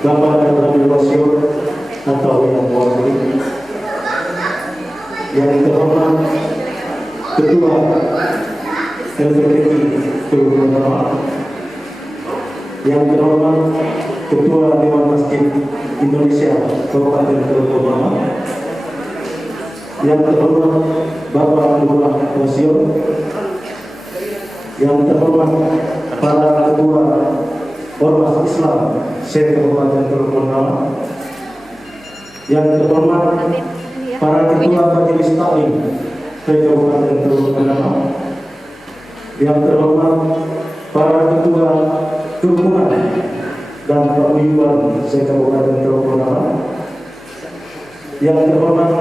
Bapak dan Ibu Wasyur atau yang mewakili, yang terhormat Ketua LPDI Teluk Bendama, yang terhormat Ketua Dewan Masjid Indonesia Kabupaten Teluk Bendama, yang terhormat Bapak Lurah Wasyur, yang terhormat para ketua Ormas Islam se-Kabupaten Teluk Bendama, yang terhormat para ketua Majelis Taklim se-Kabupaten Teluk Bendama, yang terhormat para ketua kerukunan dan paguyuban se-Kabupaten Teluk Bendama, yang terhormat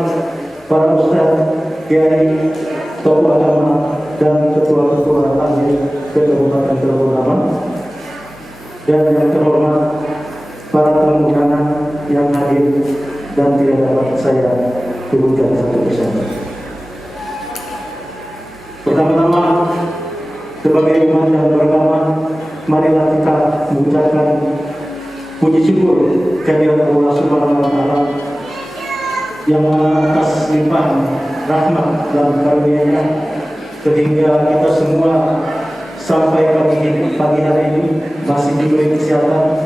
para ustaz, kiai, tokoh agama dan ketua-ketua ahli Kabupaten Teluk Bendama, dan yang terhormat para tamu undangan yang hadir dan tidak dapat saya sebutkan satu persatu. Pertama-tama, sebagai umat yang beragama, marilah kita mengucapkan puji syukur kehadirat Allah Subhanahu wa Ta'ala yang atas limpahan rahmat dan karunia-Nya sehingga kita semua sampai pagi hari ini masih diberi kesehatan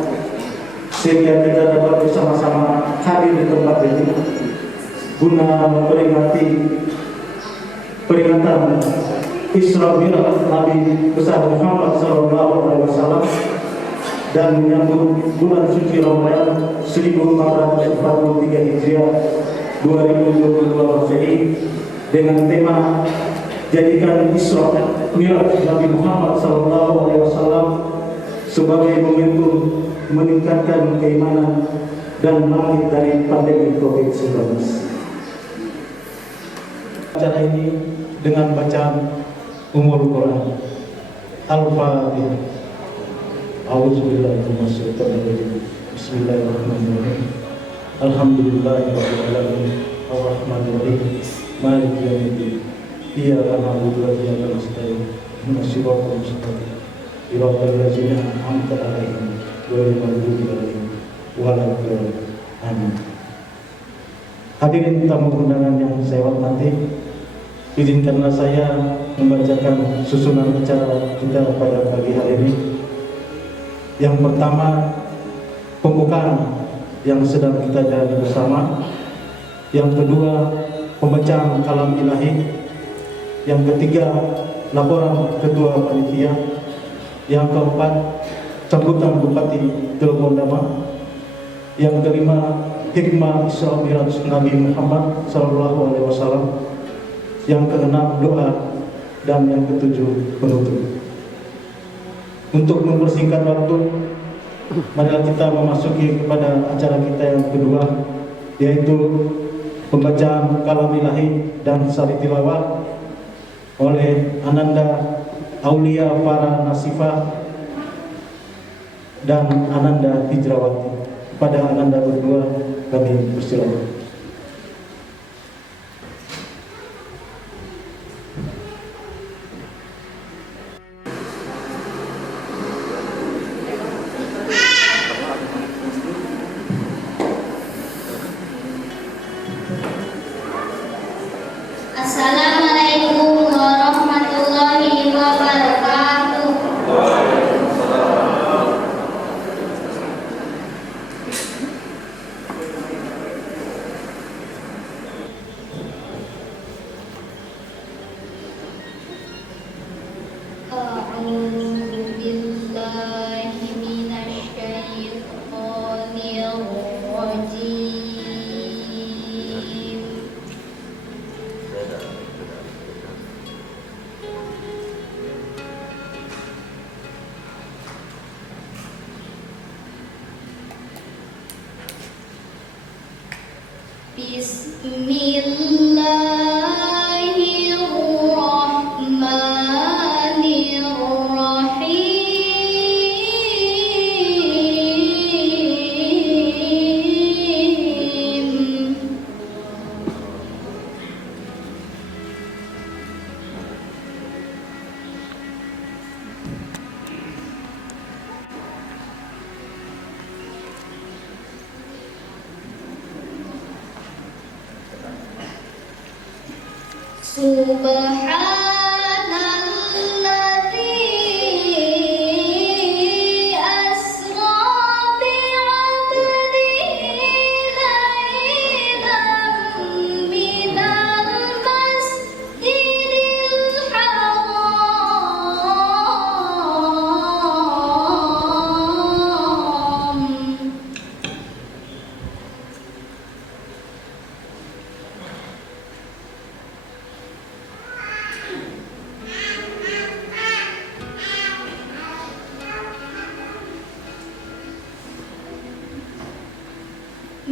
sehingga kita dapat bersama-sama hadir di tempat ini guna memperingati peringatan Isra Mi'raj Nabi besar Muhammad SAW dan menyambut bulan suci Ramadan 1443 Hijriah 2022 Masehi dengan tema jadikan Isra Mi'raj Nabi Muhammad SAW sebagai momentum meningkatkan keimanan dan bangkit dari pandemi COVID-19. Acara ini dengan bacaan Ummul Quran Al-Fatihah. A'udzubillahi minasyaitonirrajim. Bismillahirrahmanirrahim. Alhamdulillahirabbil alamin arrahmanir rahim maliki yaumiddin. Iyyaka na'budu wa iyyaka nasta'in. Ihdinas siratal mustaqim. Siratal ladzina an'amta 'alaihim ghairil maghdubi 'alaihim waladdallin. Amin. Hadirin tamu undangan yang saya hormati, izinkanlah saya membacakan susunan acara kita pada pagi hari ini. Yang pertama, pembukaan yang sedang kita jalani bersama. Yang kedua, pembacaan kalam ilahi. Yang ketiga, laporan ketua panitia. Yang keempat, sambutan Bupati Teluk Bendama. Yang kelima, hikmah Isra Mi'raj Nabi Muhammad SAW. Yang keenam, doa. Dan yang ketujuh, penutup. Untuk mempersingkat waktu, marilah kita memasuki kepada acara kita yang kedua, yaitu pembacaan kalam ilahi dan sari tilawah oleh Ananda Aulia Para Nasifah dan Ananda Hijrawati. Pada Ananda berdua kami persilakan. Assalamualaikum warahmatullahi wabarakatuh. A'udzu billahi minasyaitonir rajim. Bismillahirrahmanirrahim. Subhanalladzi asra bi'abdihi laylan minal masjidil haram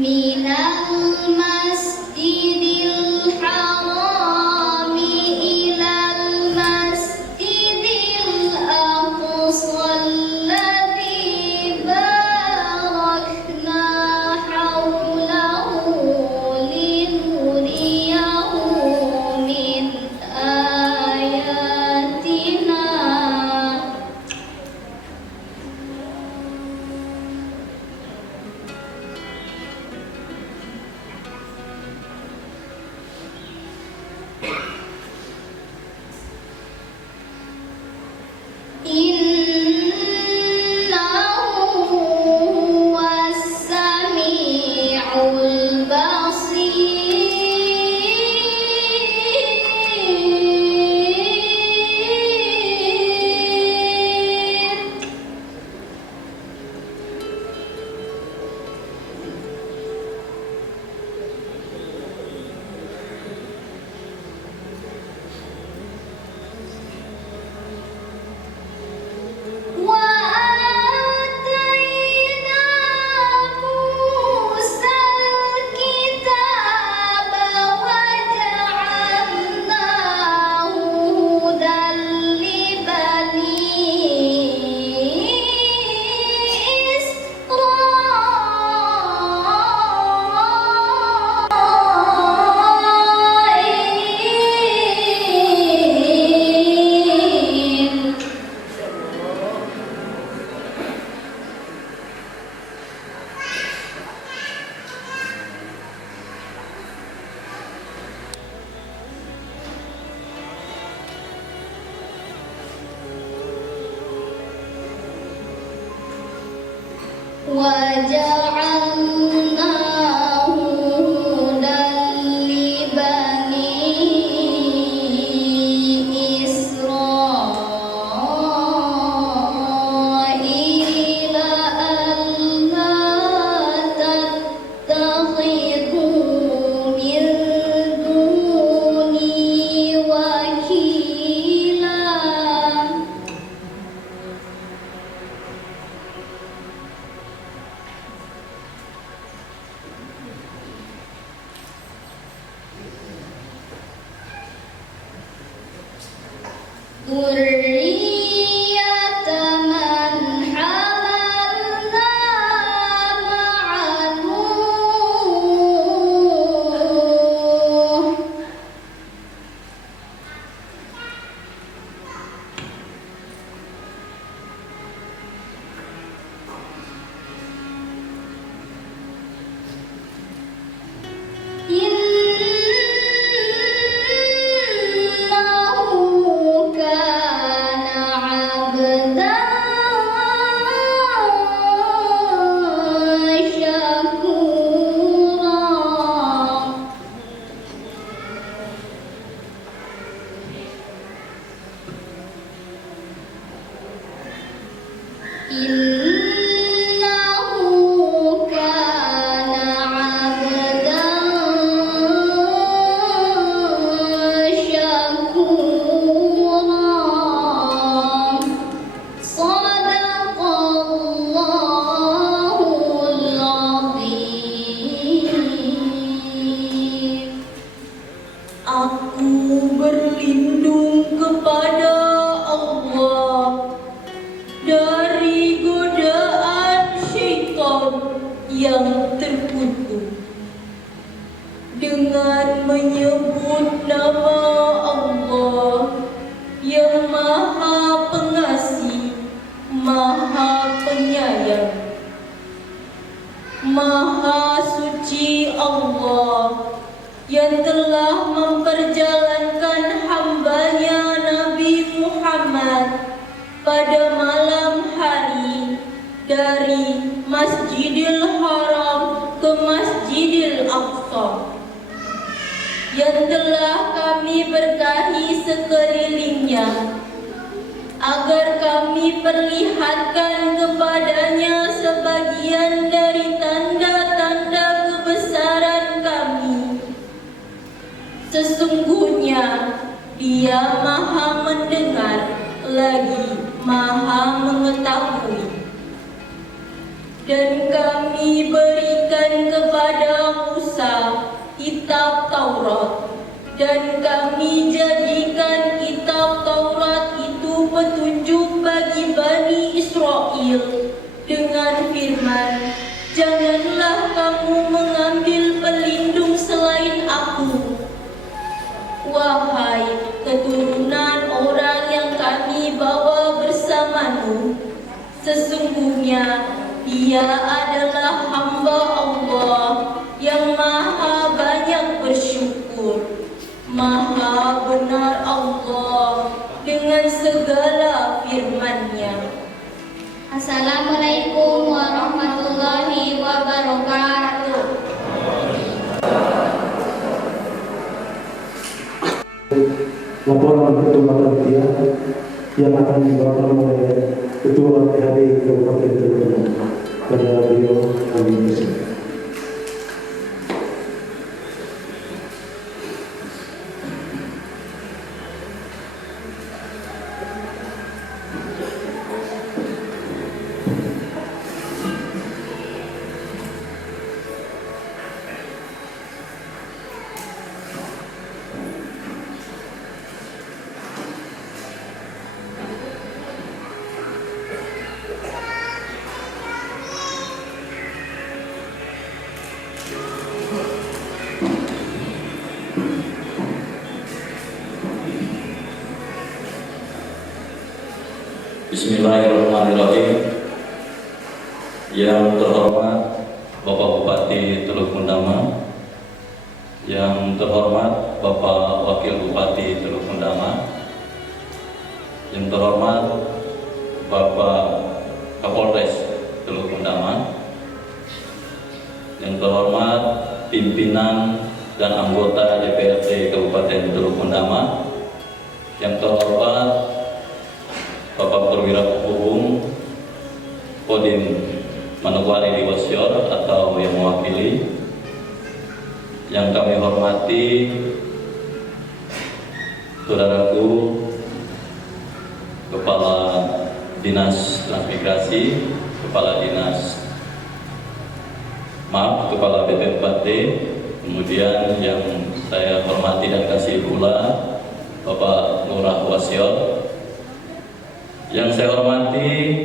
minal masjidil haram ilal masjidil aqsa alladzi barakna hawlahu linuriyahu min ayatina. Innahu huwas sami'ul basir. Wa atayna Musal kitaba wa ja'alnahu hudan li bani Israil. وَجَعَلْنَاهُ هُدًى لِبَنِي إِسْرَائِيلَ أَلَّا تَتَّخِذُوا مِن دُونِي وَكِيلًا. ذُرِّيَّةَ مَنْ حَمَلْنَا مَعَ نُوحٍ. إِنَّهُ كَانَ عَبْدًا شَكُورًا. إِنَّهُ كَانَ عَبْدًا شَكُورًا. صَدَقَ اللَّهُ الْعَظِيم. Aku berlindung kepada Allah dari godaan syaitan yang terkutuk dengan menyebut nama Allah yang Maha Pengasih, Maha Penyayang. Maha suci Allah yang telah memperjalankan dari Masjidil Haram ke Masjidil Aqsa yang telah kami berkahi sekelilingnya, agar kami perlihatkan kepadanya sebagian dari tanda-tanda kebesaran kami. Sesungguhnya Dia Maha mendengar lagi Maha mengetahui. Dan kami berikan kepada Musa kitab Taurat, dan kami jadikan kitab Taurat itu petunjuk bagi Bani Israel dengan firman, janganlah kamu mengambil pelindung selain aku, wahai keturunan orang yang kami bawa bersamamu. Sesungguhnya Dia adalah hamba Allah yang maha banyak bersyukur. Maha benar Allah dengan segala firman-Nya. Assalamualaikum warahmatullahi wabarakatuh. Laporan Ketua Panitia yang akan dibawakan oleh Ketua PHD Kabupaten Cirebon pada beliau kami persilakan. Bismillahirrahmanirrahim. Yang terhormat Bapak Bupati Teluk Mendama, yang terhormat Bapak Wakil Bupati Teluk Mendama, yang terhormat Bapak Kapolres Teluk Mendama, yang terhormat pimpinan dan anggota DPRD Kabupaten Teluk Mendama, yang terhormat Bapak Perwira Penghubung Kodim Manokwari Diwasyor atau yang mewakili, yang kami hormati saudaraku Kepala Dinas Transmigrasi, Kepala BP4D, kemudian yang saya hormati dan kasih pula Bapak Lurah Wasyor, yang saya hormati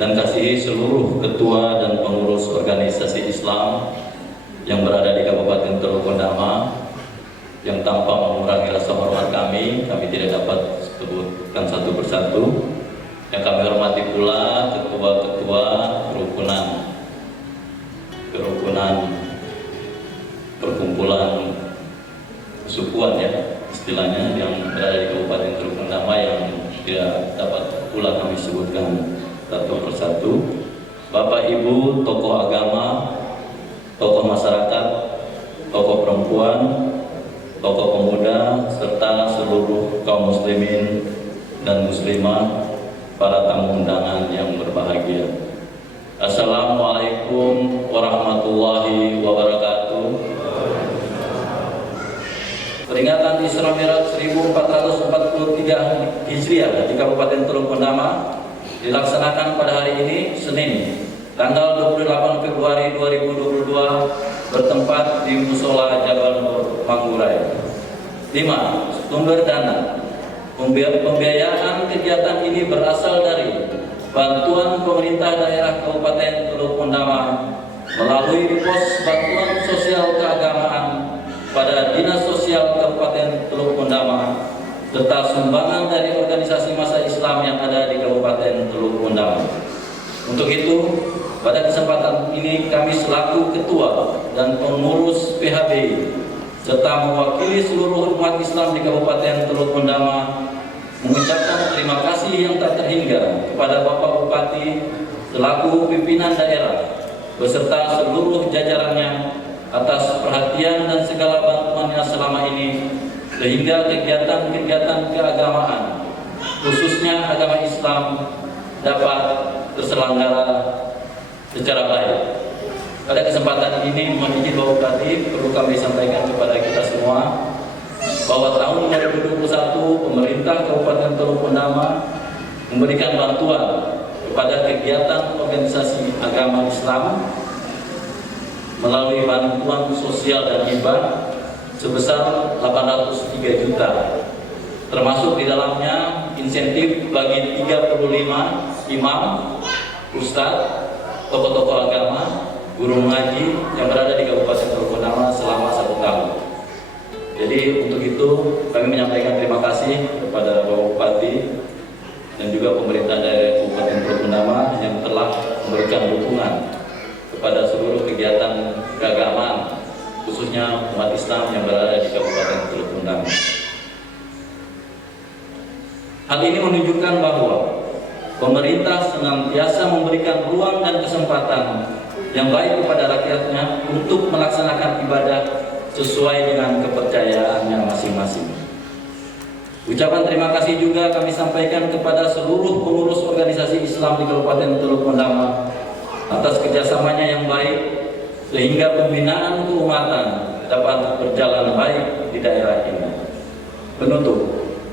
dan kasihi seluruh ketua dan pengurus organisasi Islam yang berada di Kabupaten Teluk Mendama, yang tanpa mengurangi rasa hormat kami tidak dapat sebutkan satu persatu. Yang kami hormati pula ketua-ketua kerukunan perkumpulan kesukuan ya istilahnya yang berada di Kabupaten Teluk Mendama yang tidak dapat pula kami sebutkan satu persatu. Bapak Ibu, tokoh agama, tokoh masyarakat, tokoh perempuan, tokoh pemuda, serta seluruh kaum muslimin dan muslimah, para tamu undangan yang berbahagia. Assalamualaikum warahmatullahi wabarakatuh. Peringatan Isra Mi'raj 1443 Hijriah di Kabupaten Teluk Mendama dilaksanakan pada hari ini, Senin, tanggal 28 Februari 2022, bertempat di Musola Jabal Nur, Manggurai. 5. Sumber dana. Pembiayaan kegiatan ini berasal dari bantuan pemerintah daerah Kabupaten Teluk Mendama melalui pos bantuan sosial keagamaan pada Dinas Sosial Kabupaten Teluk Mendama, serta sumbangan dari organisasi massa Islam yang ada di Kabupaten Teluk Mendama. Untuk itu, pada kesempatan ini kami selaku ketua dan pengurus PHB serta mewakili seluruh umat Islam di Kabupaten Teluk Mendama mengucapkan terima kasih yang tak terhingga kepada Bapak Bupati selaku pimpinan daerah beserta seluruh jajarannya atas perhatian dan segala bantuannya selama ini sehingga kegiatan-kegiatan keagamaan khususnya agama Islam dapat terselenggara secara baik. Pada kesempatan ini mohon izin Bapak Bupati perlu kami sampaikan kepada kita semua bahwa tahun 2021 pemerintah Kabupaten Teluk Bendama memberikan bantuan kepada kegiatan organisasi agama Islam melalui bantuan sosial dan hibah sebesar 803 juta, termasuk di dalamnya insentif bagi 35 imam, ustadz, tokoh-tokoh agama, guru mengaji yang berada di Kabupaten Teluk Bendama selama 1 tahun. Jadi untuk itu kami menyampaikan terima kasih kepada Bapak Bupati dan juga pemerintah daerah Kabupaten Teluk Bendama yang telah memberikan dukungan kepada seluruh kegiatan keagamaan khususnya umat Islam yang berada di Kabupaten Teluk Bendama. Hal ini menunjukkan bahwa pemerintah senantiasa memberikan ruang dan kesempatan yang baik kepada rakyatnya untuk melaksanakan ibadah sesuai dengan kepercayaannya masing-masing. Ucapan terima kasih juga kami sampaikan kepada seluruh pengurus organisasi Islam di Kabupaten Teluk Bendama atas kerjasamanya yang baik sehingga pembinaan keumatan dapat berjalan baik di daerah ini. Penutup,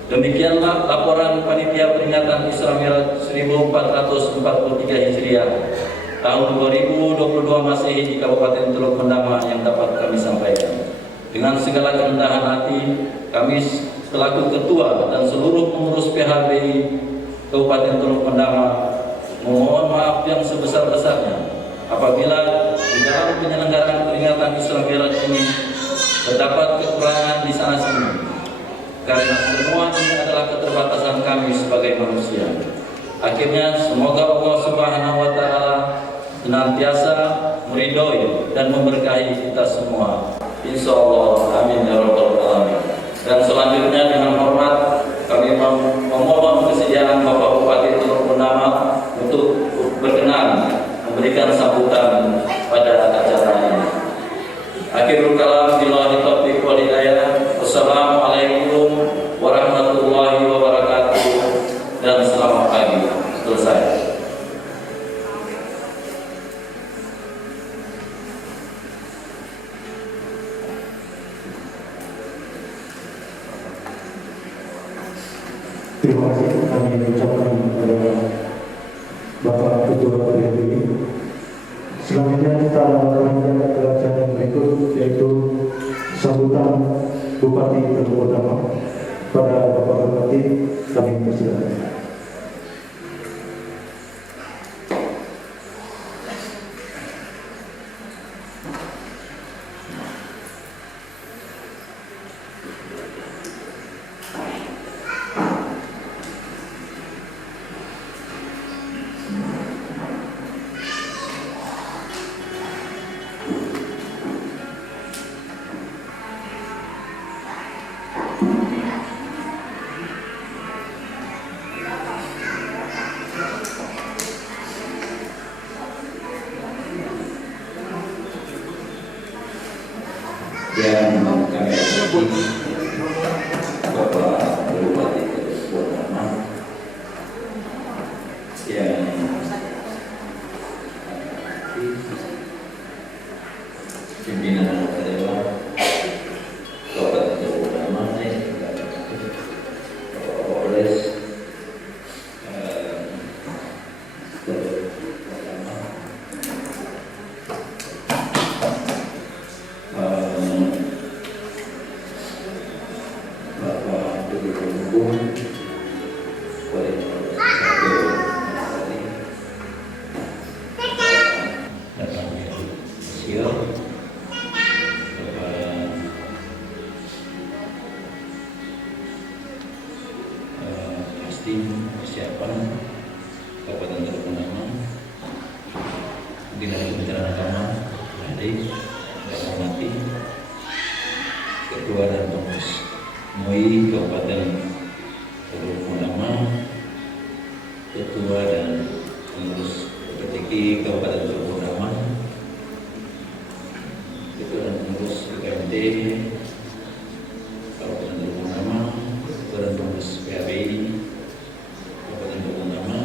demikianlah laporan Panitia Peringatan Isra Miraj 1443 Hijriah tahun 2022 Masehi di Kabupaten Teluk Bendama yang dapat kami sampaikan. Dengan segala kerendahan hati, kami selaku Ketua dan seluruh pengurus PHBI Kabupaten Teluk Bendama memohon maaf yang sebesar-besarnya apabila di dalam penyelenggaraan peringatan Isra Miraj ini terdapat kekurangan di sana sini, karena semua ini adalah keterbatasan kami sebagai manusia. Akhirnya semoga Allah Subhanahu wa Ta'ala senantiasa meridhoi dan memberkahi kita semua. Insya Allah, amin ya rabbal alamin. Dan selanjutnya dengan hormat kami memohon kesediaan Bapak Bupati Teluk Bendama untuk berkenan memberikan sambutan pada acara ini. Akhirul kalam, billahi taufiq wal hidayah. Wassalamualaikum warahmatullahi wabarakatuh dan selamat pagi. Selesai. Terima kasih kami ucapkan kepada Bapak Ketua PHBI. Selanjutnya kita akan ke acara yang berikut, yaitu sambutan Bupati Teluk Bendama. Pada Bapak Bupati kami persilakan. Yang kami hormati Bapak Bupati Teluk Bendama yang pimpinan anggota dewan Kabupaten Teluk Bendama, Bapak Polres Teluk Bendama, Bapak Dirjen Hukum, persiapan Kabupaten Teluk Bendama, Dinas Kementerian Agama, adik, dan hormati Ketua dan Pengurus MUI Kabupaten Teluk Bendama, Ketua dan Pengurus di Kabupaten Teluk Benama, Ketua dan Pengurus UKMT Kabupaten Teluk Benama, Ketua dan Pengurus PABI Kabupaten Teluk Benama,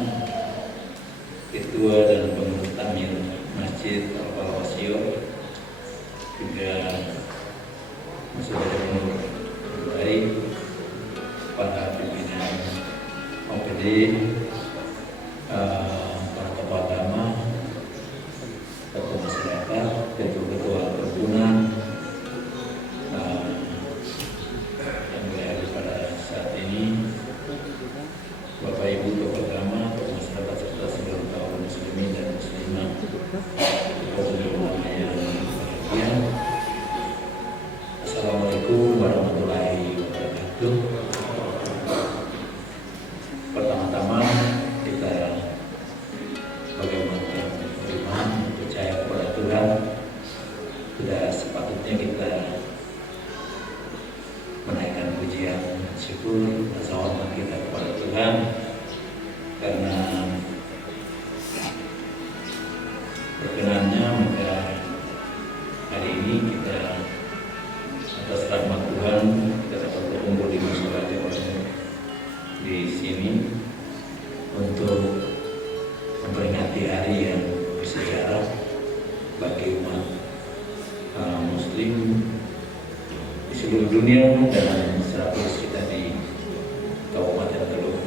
Ketua dan Pengurus Tamir Masjid Al-Wasio, juga Saudara Nur Baik, para pimpinan OPD, para tokoh agama, tokoh masyarakat, ketua perhimpunan, yang berada pada saat ini, Bapak Ibu tokoh agama, tokoh masyarakat serta seluruh kaum muslimin dan muslimah, yang bahagia. Assalamualaikum warahmatullahi wabarakatuh. Pertama-tama kita sebagai umat yang beriman percaya kepada Tuhan, sudah sepatutnya kita menaikkan pujian syukur rasa hormat kita kepada Tuhan, karena berkenannya maka hari ini kita atas rahmat Tuhan kita dapat berkumpul di mushola di sini untuk memperingati hari yang bersejarah bagi umat Muslim di seluruh dunia dan terkhusus kita di Kabupaten Teluk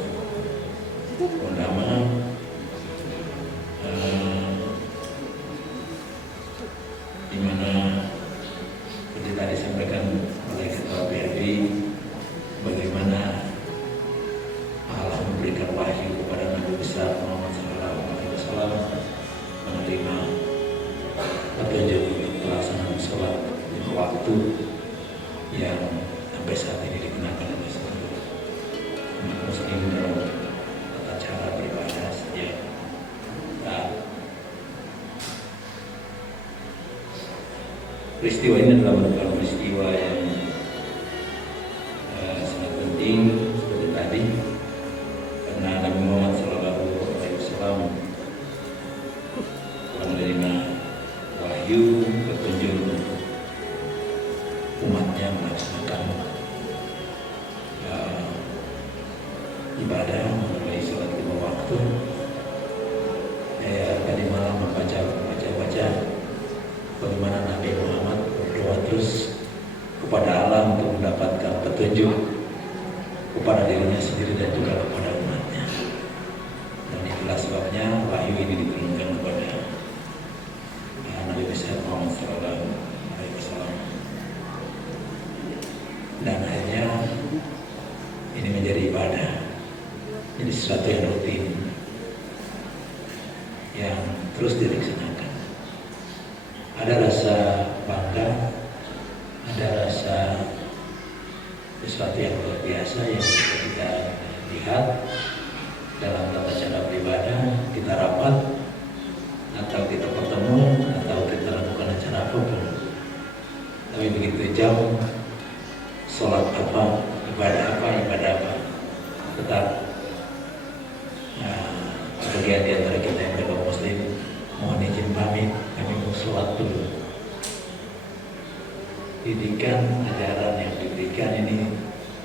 Benama, di mana seperti tadi disampaikan oleh Ketua PRD bagaimana Allah memberikan wahyu kepada Nabi besar Muhammad SAW menerima petunjuk untuk pelaksanaan sholat lima waktu yang sampai saat ini digunakan oleh seluruh umat Muslim dalam tata cara beribadah setiap saat. Peristiwa ini adalah merupakan peristiwa yang sangat penting seperti tadi, karena Nabi Muhammad SAW menerima wahyu petunjuk untuk umatnya melaksanakan ibadah mulai sholat lima waktu. Tadi malam membaca bagaimana Nabi Muhammad berdoa terus kepada Allah untuk mendapatkan petunjuk kepada dirinya sendiri dan juga kepada umatnya. Dan itulah sebabnya wahyu ini diturunkan kepada Nabi besar Muhammad SAW. Dan akhirnya ini menjadi ibadah, jadi sesuatu yang rutin yang terus dilaksanakan. Ada rasa bangga, ada rasa sesuatu yang luar biasa yang bisa kita lihat dalam tata cara beribadah, kita rapat atau kita bertemu atau kita lakukan acara apapun. Tapi begitu jam sholat apa, ibadah apa, tetap bagian di antara kita yang berkaum Muslim mohon izin pamit, kami mau sholat dulu. Didikan ajaran yang diberikan ini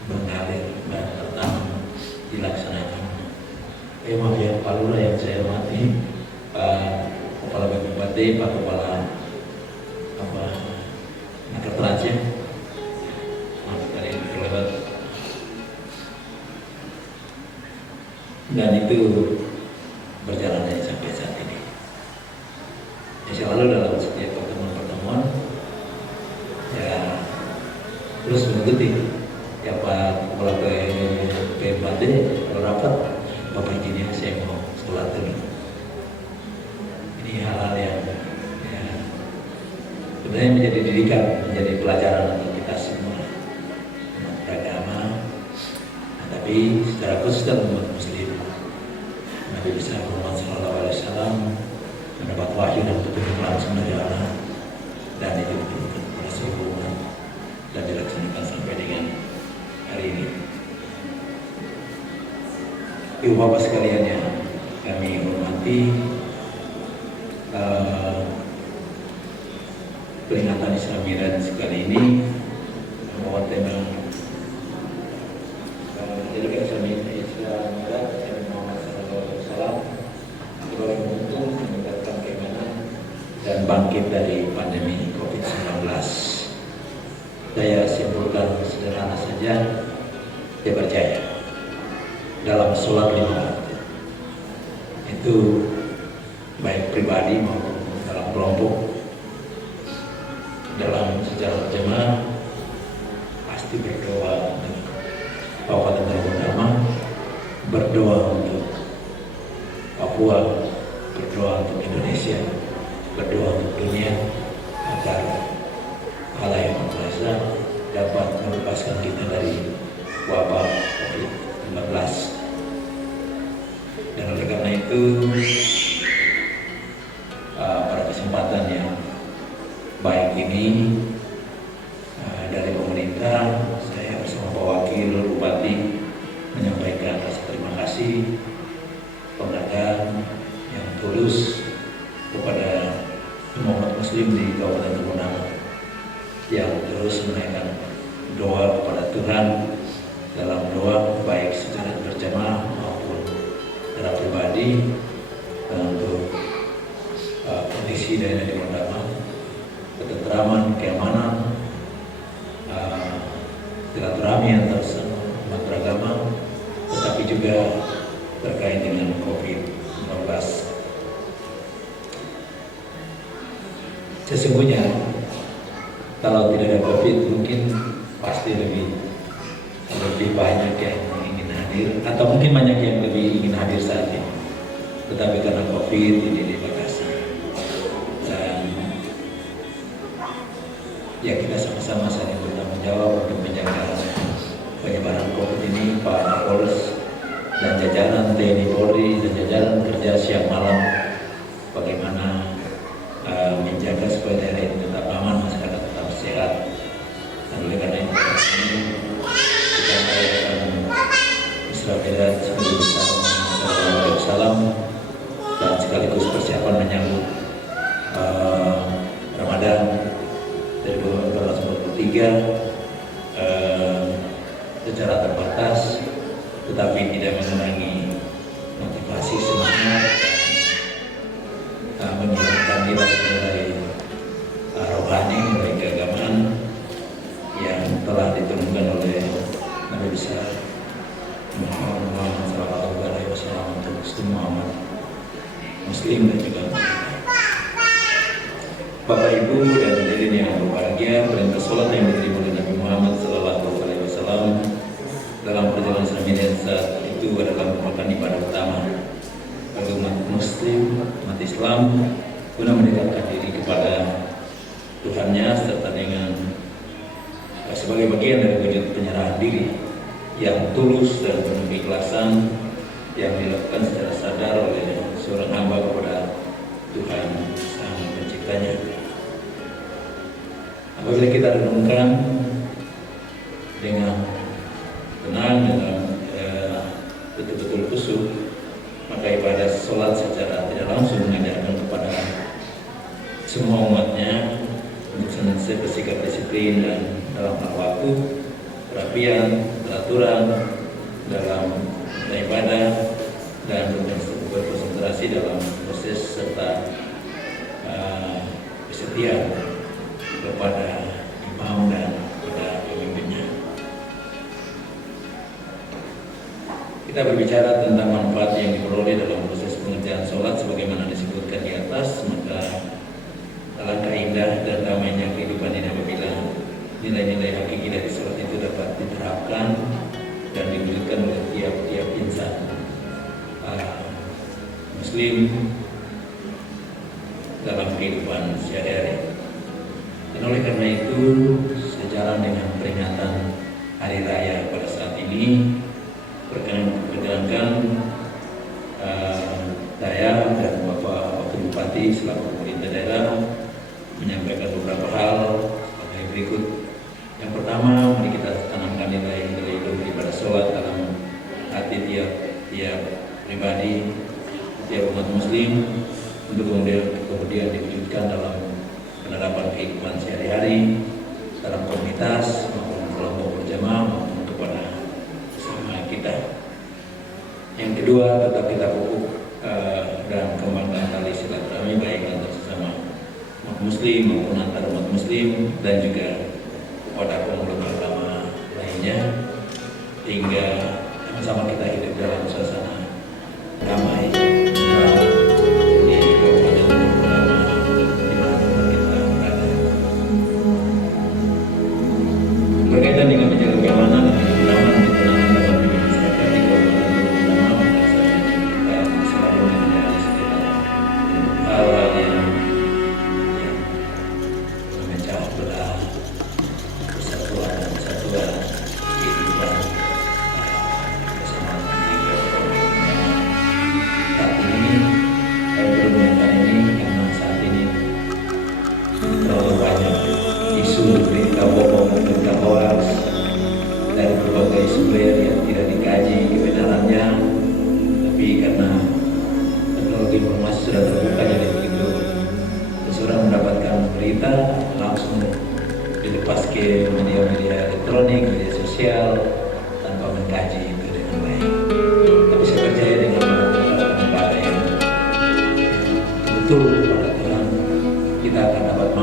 mengalir dan pertama dilaksanakan. Maaf ya Pak Lurah yang saya hormati, Pak Kepala BPPT, Pak Kepala Naker Tracem, maaf tadi terlewat. Dan itu berjalannya sampai saat ini. Insya Allah dalam setiap pertemuan ya terus mengikuti ya Pak Kepala BPPT kalau rapat, Bapak izin ya saya mau sholat dulu. Ini hal-hal yang ya, sebenarnya menjadi didikan, menjadi pelajaran untuk kita semua umat beragama, tapi secara khusus dalam umat Muslim. Nabi besar Muhammad SAW mendapat wahyu dan petunjuk langsung dari Allah, dan itu diturunkan kepada seluruh umat dan dilaksanakan sampai dengan hari ini. Ibu bapak sekalian yang kami hormati, peringatan Isra Miraj kali ini membawa tema menjadikan Isra Miraj Nabi Muhammad SAW sebagai momentum meningkatkan keimanan dan bangkit dari pandemi COVID-19. Saya simpulkan sederhana saja, saya percaya dalam sholat 5 waktu itu baik pribadi maupun dalam kelompok, dalam sejarah berjamaah pasti berdoa untuk Kabupaten Terutama, berdoa untuk Papua, berdoa untuk Indonesia, berdoa untuk dunia agar Allah yang Maha Kuasa dapat melepaskan kita dari wabah COVID-19. Dan oleh karena itu pada kesempatan yang baik ini dari pemerintah, saya bersama Pak Wakil Bupati menyampaikan rasa terima kasih, penghargaan yang tulus kepada semua umat Muslim di Kabupaten Trenggalek yang terus menaikkan doa kepada Tuhan dalam doa baik secara berjamaah maupun secara pribadi untuk kondisi daerah di Trenggalek, ketentraman, keamanan, silaturahmi antar umat beragama, tetapi juga terkait dengan COVID-19. Sesungguhnya kalau tidak ada COVID mungkin pasti lebih banyak yang ingin hadir, atau mungkin banyak yang lebih ingin hadir saat ini. Tetapi karena COVID ini dibatasi, dan ya kita sama-sama saling bertanggung jawab untuk menjaga penyebaran COVID ini. Pak Kapolres dan jajaran TNI Polri dan jajaran kerja siang malam bagaimana menjaga supaya daerah ini tetap aman, masyarakat tetap sehat. Dan oleh karena itu kita merayakan Isra Miraj Nabi Muhammad SAW dan sekaligus persiapan menyambut Ramadan dari 1443 secara terbatas, tetapi tidak mengurangi motivasi, semangat, dan menghilangkan nilai-nilai rohani, nilai keagamaan yang telah diturunkan oleh Nabi besar Muhammad SAW untuk semua umat Muslim dan juga Bapak Ibu dan hadirin yang berbahagia. Perintah sholat yang diterima oleh Nabi Muhammad SAW dalam perjalanan Isra Miraj saat itu adalah merupakan ibadah utama bagi umat Muslim, umat Islam, guna mendekatkan diri kepada Tuhannya serta dengan sebagai bagian dari wujud penyerahan diri yang tulus dan penuh keikhlasan yang dilakukan secara sadar oleh seorang hamba kepada Tuhan Sang Penciptanya. Apabila kita renungkan dengan tenang, dengan betul-betul khusyuk, maka ibadah sholat secara tidak langsung mengajarkan kepada semua umatnya untuk senantiasa bersikap disiplin dan dalam hal waktu, kerapian, peraturan dalam beribadah, dan berkonsentrasi dalam proses serta kesetiaan kepada imam dan kepada pemimpinnya. Kita berbicara tentang manfaat yang diperoleh dalam proses pengerjaan sholat sebagaimana disebutkan di atas, maka alangkah indah dan damainya kehidupan ini apabila nilai-nilai hakiki dari sholat itu dapat diterapkan dan diwujudkan oleh tiap-tiap insan Muslim dalam kehidupan sehari-hari. Dan oleh karena itu, sejalan dengan peringatan Hari Raya pada saat ini, perkenankan saya dan Bapak Wakil Bupati selaku pemerintah daerah menyampaikan beberapa hal sebagai berikut. Yang pertama, mari kita tanamkan nilai-nilai ibadah sholat dalam hati tiap pribadi, tiap umat Muslim, untuk kemudian diwujudkan dalam penerapan kehidupan sehari-hari dalam komunitas maupun kelompok berjamaah maupun kepada sesama kita. Yang kedua, tetap kita pupuk dan kembangkan tali silaturahmi baik antar sesama umat muslim maupun antar umat muslim dan juga kepada pemeluk agama lainnya, hingga sama-sama kita hidup dalam suasana damai di Kabupaten Bogor di mana kita berada. Berkaitan dengan menjaga keamanan dan ketenangan di dalam masyarakat di Kabupaten Bogor, kita selalu menghindari sekitar hal-hal yang memecah belah persatuan kehidupan bersama saat ini. Saya belum menyatakan ini karena saat ini terlalu banyak isu berita bohong, berita hoax dari berbagai sumber yang tidak dikaji kebenarannya, tapi karena teknologi informasi sudah terbuka, jadi begitu seseorang mendapatkan berita langsung dilepas ke media-media elektronik, media sosial tanpa mengkaji itu dengan baik. Tapi saya percaya dengan pendapat yang betul kepada Tuhan, kita akan dapat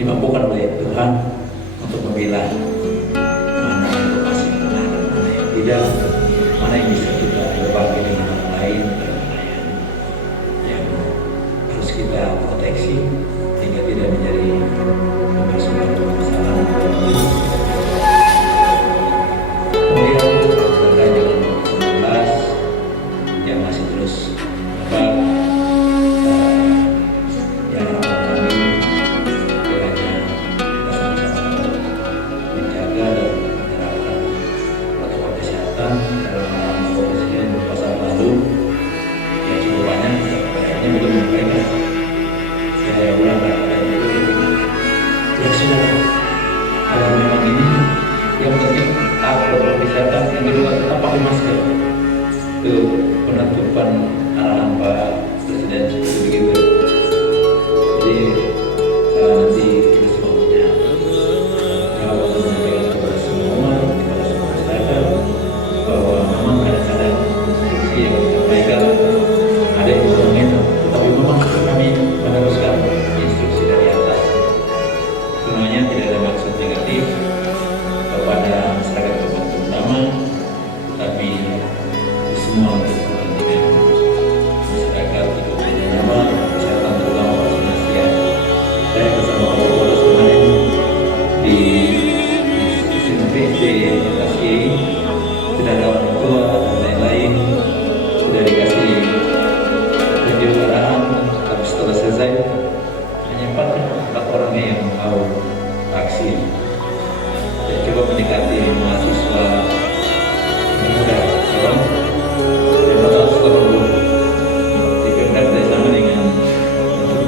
dimampukan oleh Tuhan untuk memilah mana yang masih benar dan mana yang tidak, mana yang bisa kita berbagi dengan orang lain dan mana yang harus kita proteksi hingga tidak menjadi sumber permasalahan. Kemudian terkait dengan COVID-19 yang masih terus merebak, ya harapan kami kiranya kita sama-sama menjaga dan menerapkan protokol kesehatan dalam arahan Bapak Presiden beberapa saat lalu. Ya cukup banyak, kayaknya belum menyampaikan. Saya ulang kata itu. Ya sudah, kalau memang ini yang penting protokol kesehatan, yang kedua tetap pakai masker. Itu penetapan arahan Pak Presiden seperti begitu. Jadi nanti kita semua punya jawab untuk menyampaikan kepada semua, kepada semua masyarakat bahwa memang kadang-kadang instruksi yang disampaikan ada yang kurang enak, tetapi memang kami meneruskan instruksi dari atas. Semuanya tidak ada maksud negatif kepada masyarakat Kabupaten Utama, tapi semua untuk kepentingan masyarakat di Kabupaten Utama, kesehatan terutama vaksinasi yang saya bersama Bapak kemarin di PSBB Taski sudah ada orang tua dan lain-lain, sudah dikasih video arahan, tapi setelah selesai hanya 4 orangnya yang mau vaksin. Saya coba mendekati mahasiswa muda, tolong yang betul di Pemda bersama dengan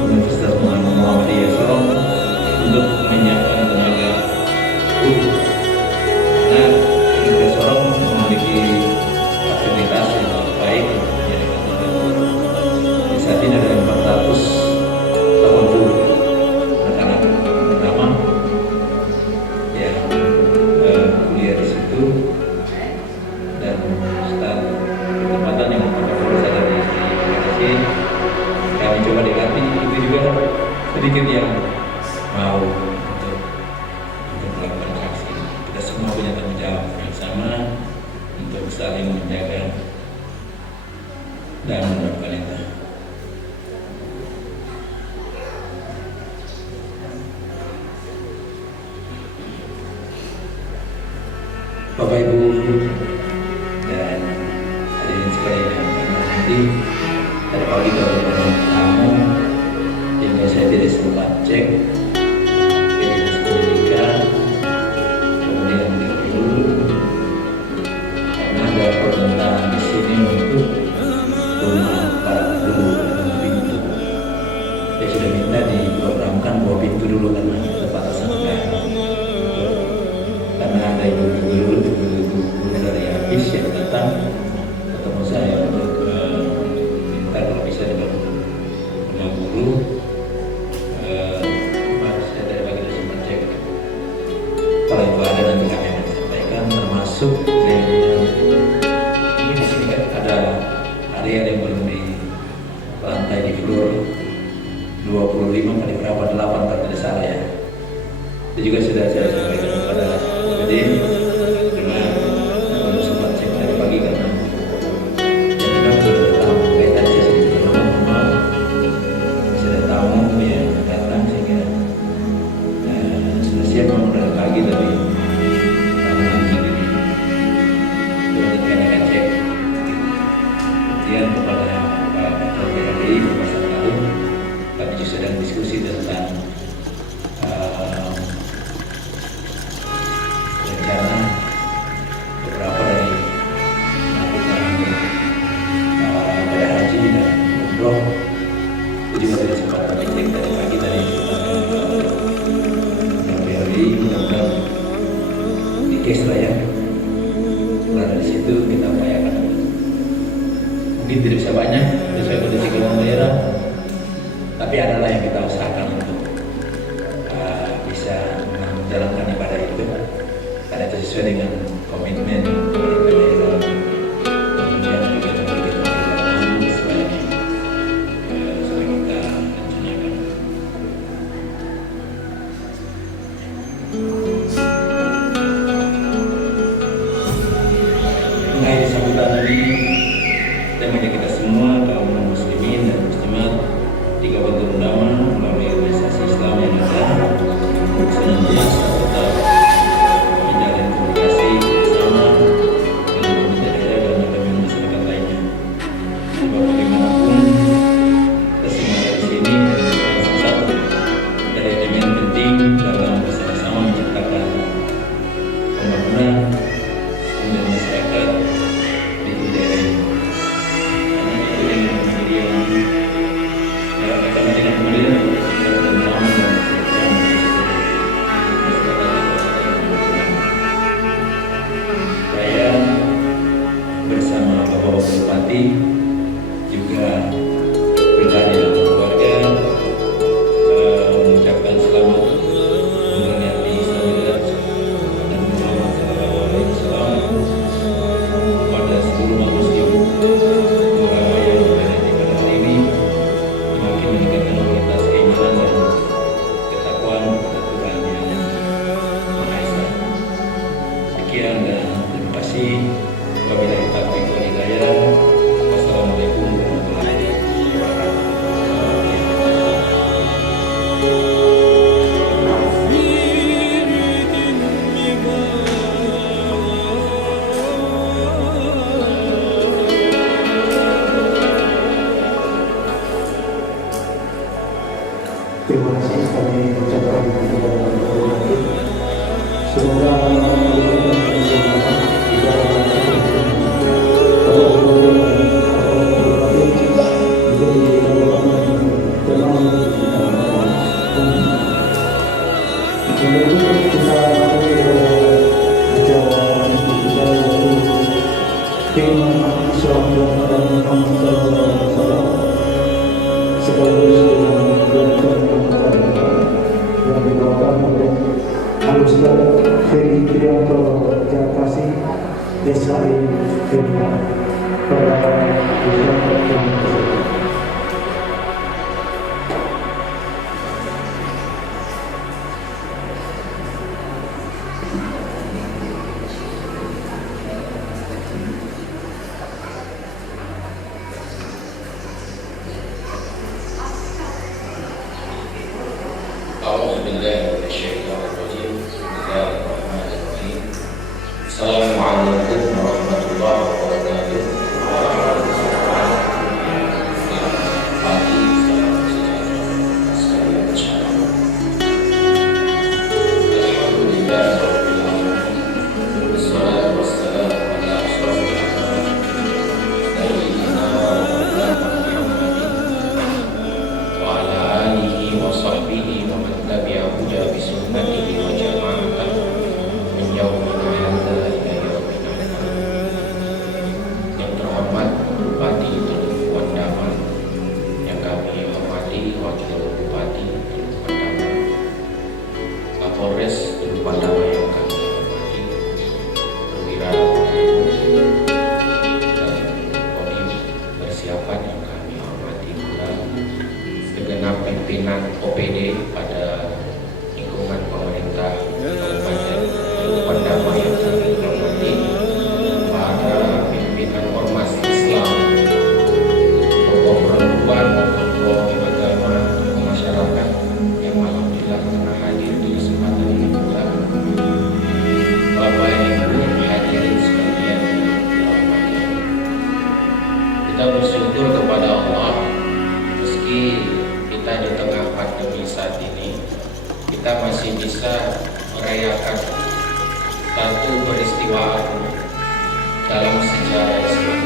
Universitas Muhammadiyah Sorong untuk menyiapkan tenaga guru, karena Universitas Sorong memiliki fasilitas yang baik untuk menjadikan tenaga guru. Di saat ini ada 480 anak-anak pertama yang kuliah di situ, dan saat kesempatan yang saya dari PKC kami coba dekati, itu juga sedikit yang mau untuk melakukan vaksin. Kita semua punya tanggung jawab yang sama untuk saling menjaga dan menerapkan itu. Bapak Ibu dan hadirin sekalian yang kami hormati, tadi pagi baru banyak tamu hingga saya tidak sempat cek ke dinas pendidikan, kemudian ke guru, karena ada permintaan di sini untuk rumah para guru dan pintu. Saya sudah minta diprogramkan 2 pintu dulu karena terbatasan anggaran. Karena ada ibu-ibu dari habis yang datang ketemu saya untuk minta kalau bisa dibantu 25 kali berapa 8 kalau tidak salah ya. Itu juga sudah saya sampaikan kepada PD karena belum sempat cek tadi pagi karena yang sudah tamu kayak tadi saya sedikit berlama sudah tamu yang datang sehingga sudah siap mau dari pagi tapi tamu sendiri kemudian akan cek kemudian kepada Pak PRD Bapak Satlalu kami juga sedang diskusi tentang rencana beberapa dari pada haji dan umroh itu juga sudah sempat kami cek dari pagi tadi PRD mudah-mudahan di case lah ya. Setelah dari situ kita upayakan mungkin tidak bisa banyak sesuai kondisi keuangan daerah, tapi adalah yang kita usahakan untuk bisa menjalankan ibadah itu karena itu sesuai dengan komitmen pemerintah daerah, kemudian kegiatan-kegiatan daerah sesuai kita rencanakan. Mengenai sambutan ini, temanya kita semua kaum muslimin dan muslimat di Kabupaten Undama melalui organisasi Islam yang ada senantiasa tetap menjalin komunikasi bersama dengan pemerintah daerah dan elemen masyarakat lainnya. Sebab bagaimanapun kita semua dari sini salah satu dari elemen penting dalam bersama-sama menciptakan pembangunan kemudian masyarakat di daerah ini. Karena itu dengan kemudian karena dengan kemudian saya bersama Bapak Bupati juga pribadi dan keluarga mengucapkan selamat memperingati Isra Mi'raj dan Muhammad SAW kepada seluruh umat muslim. Semoga yang berada pada hari ini semakin meningkatkan kualitas keimanan dan ketakwaan kepada Tuhan yang Maha Esa. Sekian dan terima kasih. Wabillahi taufiq wal hidayah. Wassalamualaikum warahmatullahi Terima kasih kami ucapkan kepada Bapak. Semoga Allah Ferry Trianto Jakasi Desa Firman pada Assalamualaikum warahmatullahi wabarakatuh. Pagi, salam sejahtera. Alhamdulillah rabbil alamin. Wassalatu wassalamu ala asyrofil anbiya'i sayyidina Muhammadin wa ala alihi wa sahbihi wa man tabi'ahu bi sunnatihi wa jama'atan min yaumil hadza ila yaumil pimpinan OPD pada lingkungan pemerintah Kabupaten Pendama yang kami hormati, para pimpinan ormas Islam, tokoh perempuan, tokoh agama, tokoh masyarakat yang alhamdulillah pernah hadir di kesempatan ini pula, Bapak Ibu hadirin sekalian, kita bersyukur kepada Allah meski kita di tengah pandemi saat ini kita masih bisa merayakan satu peristiwa agung dalam sejarah Islam.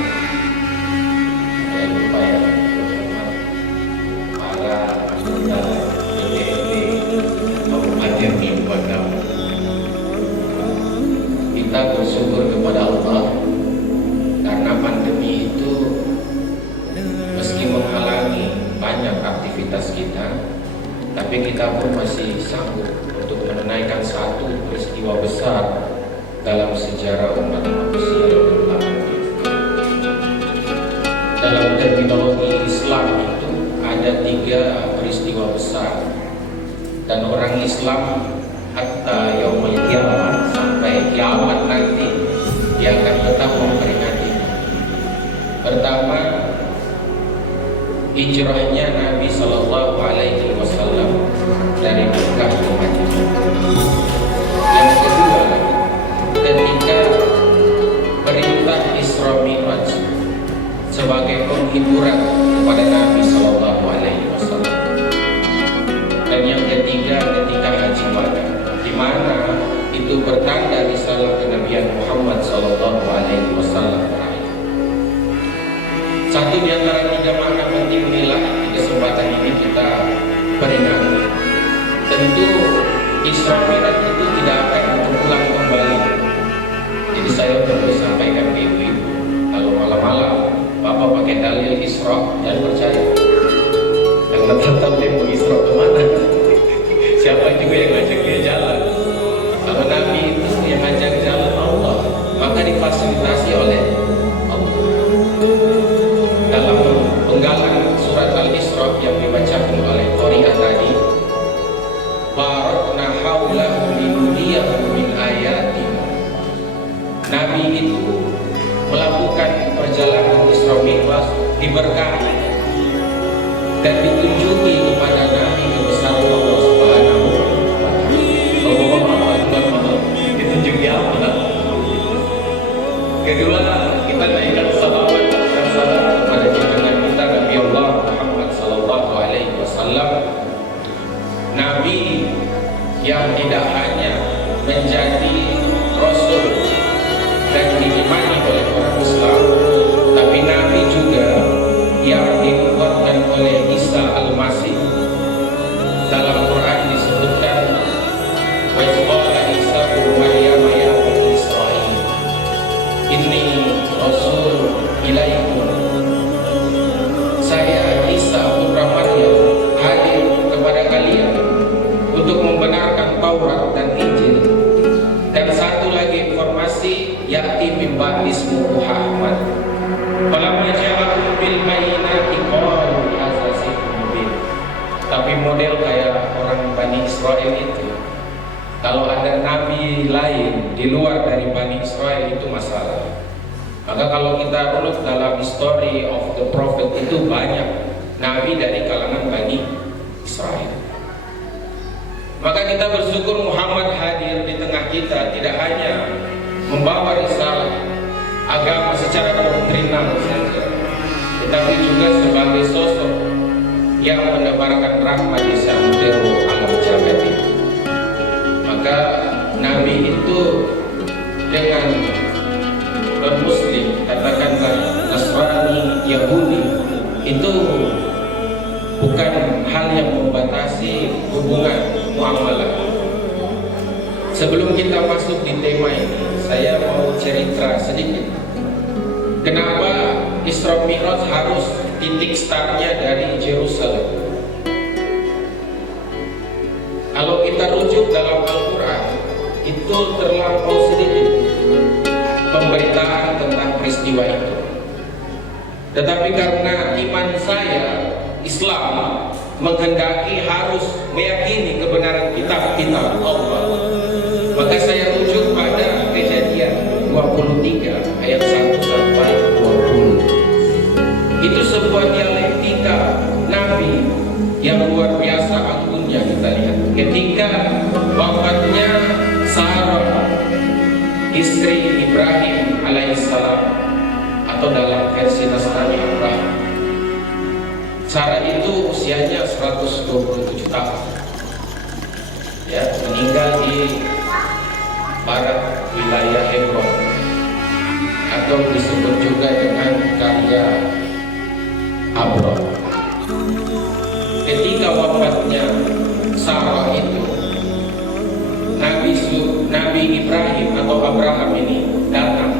Saya lupa ya, para anggota DPRD Kabupaten Mimpada. Kita bersyukur kepada Allah karena pandemi itu meski menghalangi banyak aktivitas kita, tapi kita pun masih sanggup untuk menunaikan satu peristiwa besar dalam sejarah umat manusia yang telah ada. Dalam terminologi Islam itu ada 3 peristiwa besar, dan orang Islam hatta yaumul kiamat, sampai kiamat nanti dia akan tetap memperingati. Pertama, hijrahnya Nabi Sallallahu Alaihi Wasallam dari Mekah ke Madinah. Yang kedua, ketika perintah Isra Mi'raj sebagai penghiburan kepada Nabi Sallallahu Alaihi Wasallam. Dan yang ketiga, ketika Haji Wada, di mana itu bertanda risalah kenabian Muhammad Sallallahu Alaihi Wasallam. Satu di antara 3 makna penting inilah di kesempatan ini kita peringati. Tentu Isra Mi'raj itu tidak akan terulang kembali. Jadi saya perlu sampaikan ke ibu, kalau malam-malam Bapak pakai dalil Isra, jangan percaya. Karena tetap dia mau Isra kemana? Siapa juga yang ngajak dia jalan? Kalau Nabi itu yang ngajak jalan Allah, maka difasilitasi oleh Allah. Dalam penggalan surat Al-Isra yang dibacakan oleh Qari'ah tadi, barakna haulahu linuriyahu min ayatina. Nabi itu melakukan perjalanan Isra Mi'raj diberkahi dan ditunjuki kepada Nabi kebesaran Allah Subhanahu wa Ta'ala. Kalau Bapak ditunjuki apa? Kedua, kita naikkan salawat dan salam kepada junjungan kita Nabi Allah Muhammad Sallallahu Alaihi Wasallam, Nabi yang tidak hanya menjadi Rasul dan diimani oleh orang Islam, tapi Nabi juga yang dikuatkan oleh Isa Al-Masih. Dalam Quran disebutkan, wa qala Isa ibnu Maryam ya bani Israil inni rasul ilaikum. Saya Isa putra Maryam hadir kepada kalian untuk membenarkan Taurat dan Injil. Dan satu lagi informasi, ya'ti min ba'di ismuhu Ahmad. Falamma ja'akum bil bayyinati qalu hadza sihrun mubin. Tapi model kayak orang Bani Israel itu, kalau ada nabi lain di luar dari Bani Israel itu masalah. Maka kalau kita runut dalam history of the prophet itu banyak nabi dari kalangan Bani Israel. Maka kita bersyukur Muhammad hadir di tengah kita, tidak hanya membawa risalah agama secara doktrinal saja, tetapi juga sebagai sosok yang menebarkan rahmat di seantero alam jagat ini. Maka Nabi itu dengan non-Muslim, katakanlah Nasrani, Yahudi, itu bukan hal yang membatasi hubungan muamalah. Sebelum kita masuk di tema ini, saya mau cerita sedikit. Kenapa Isra Mi'raj harus titik startnya dari Yerusalem? Kalau kita rujuk dalam Al-Quran, itu terlampau sedikit pemberitaan tentang peristiwa itu. Tetapi karena iman saya Islam, menghendaki harus meyakini kebenaran kitab-kitab Allah, maka saya rujuk pada Kejadian 23 ayat 1 sampai 20. Itu sebuah dialektika Nabi yang luar biasa agunnya kita lihat. Ketika wafatnya Sarah, istri Ibrahim alaihissalam, atau dalam versi Nasrani Abraham, Sarah itu usianya 127 tahun, ya, meninggal di barat wilayah Hebron, atau disebut juga dengan karya Abram. Ketika wafatnya Sarah itu, Nabi Ibrahim atau Abraham ini datang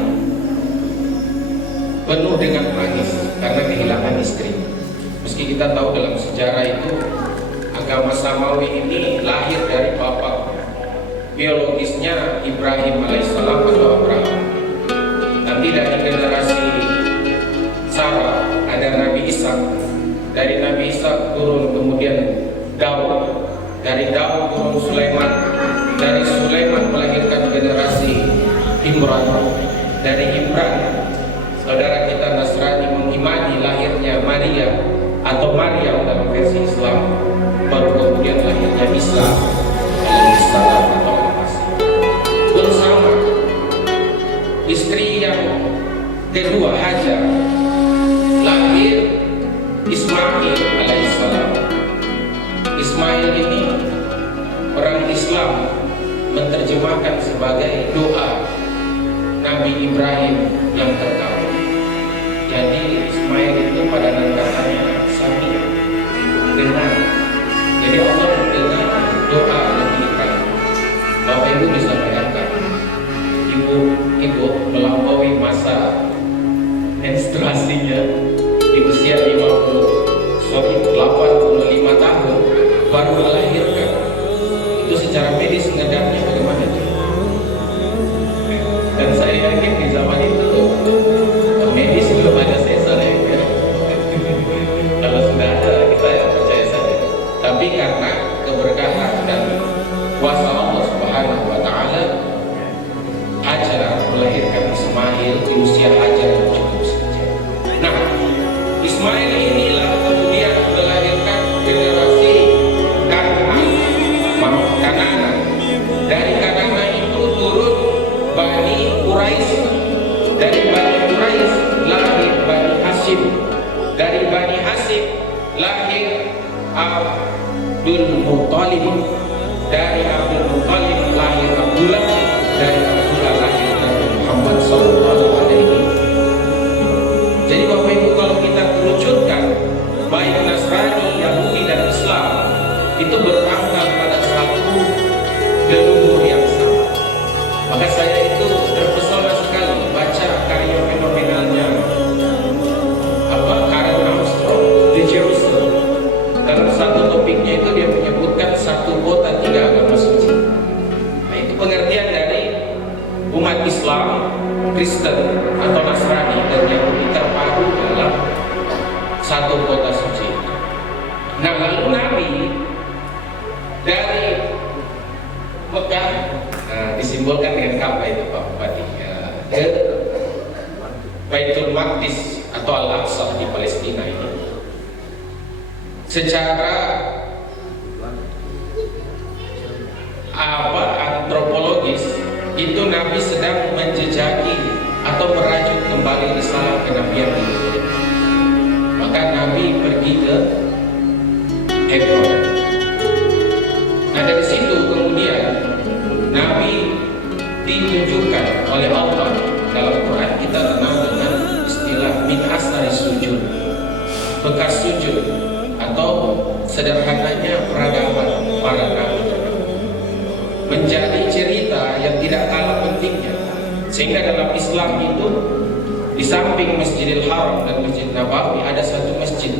penuh dengan tangis karena kehilangan istri. Meski kita tahu dalam sejarah itu agama Samawi ini lahir dari bapak biologisnya Ibrahim alaihissalam atau Abraham. Nanti dari generasi Sarah ada Nabi Ishak, dari Nabi Ishak turun kemudian Daud, dari Daud turun Sulaiman, dari Sulaiman melahirkan generasi Imran, dari Imran saudara kita Nasrani mengimani lahirnya Maria atau Maryam dalam versi Islam, baru kemudian lahirnya Isa alaihissalam atau Al-Masih. Pun sama, istri yang kedua Hajar lahir Ismail alaihissalam. Ismail ini orang Islam menerjemahkan sebagai doa Nabi Ibrahim yang terkabul. Jadi Ismail itu pada katanya sami, dengar. Jadi Allah mendengar doa Nabi Ibrahim. Bapak Ibu bisa bayangkan, ibu melampaui masa menstruasinya di usia 85 tahun baru melahirkan. Itu secara medis ngedapnya bagaimana? Dan saya yakin di zaman itu medis belum ada sesar ya. Kalau sudah ada kita ya percaya saja. Tapi karena keberkahan dan kuasa Allah Subhanahu wa taala, Hajar melahirkan Ismail di usia Hajar yang cukup saja. Nah, Ismail inilah kemudian melahirkan generasi Kanana. Dari Kanana itu turun Bani Quraisy. Dari Bani Quraisy lahir Bani Hashim. Dari Bani Hashim lahir Abdul Muttalib. Dari Abdul Muttalib lahir Abdullah. Dari Abdullah lahir Nabi Muhammad sallallahu alaihi. Jadi Bapak Ibu, kalau kita kerucutkan baik Nasrani, Yahudi dan Islam itu berangkat pada satu leluhur yang sama. Maka saya itu terpesona sekali baca karya fenomenalnya Karen Armstrong di Jerusalem. Dalam satu topiknya itu dia menyebutkan satu kota tiga agama suci. Nah, itu pengertian dari umat Islam, Kristen atau Nasrani dan Yahudi terpadu dalam satu kota suci. Nah, lalu Nabi dari Mekah, disimbolkan dengan Ka'bah itu Pak Bupati, ke Baitul Maqdis atau Al-Aqsa di Palestina ini. Secara antropologis itu Nabi sedang menjejaki atau merajut kembali risalah kenabian itu. Maka Nabi pergi ke Hebron. Nah, dari situ kemudian Nabi ditunjukkan oleh Allah. Dalam Quran kita kenal dengan istilah min asari sujud, bekas sujud, atau sederhananya peradaban para nabi menjadi cerita yang tidak kalah pentingnya. Sehingga dalam Islam itu di samping Masjidil Haram dan Masjid Nabawi ada satu masjid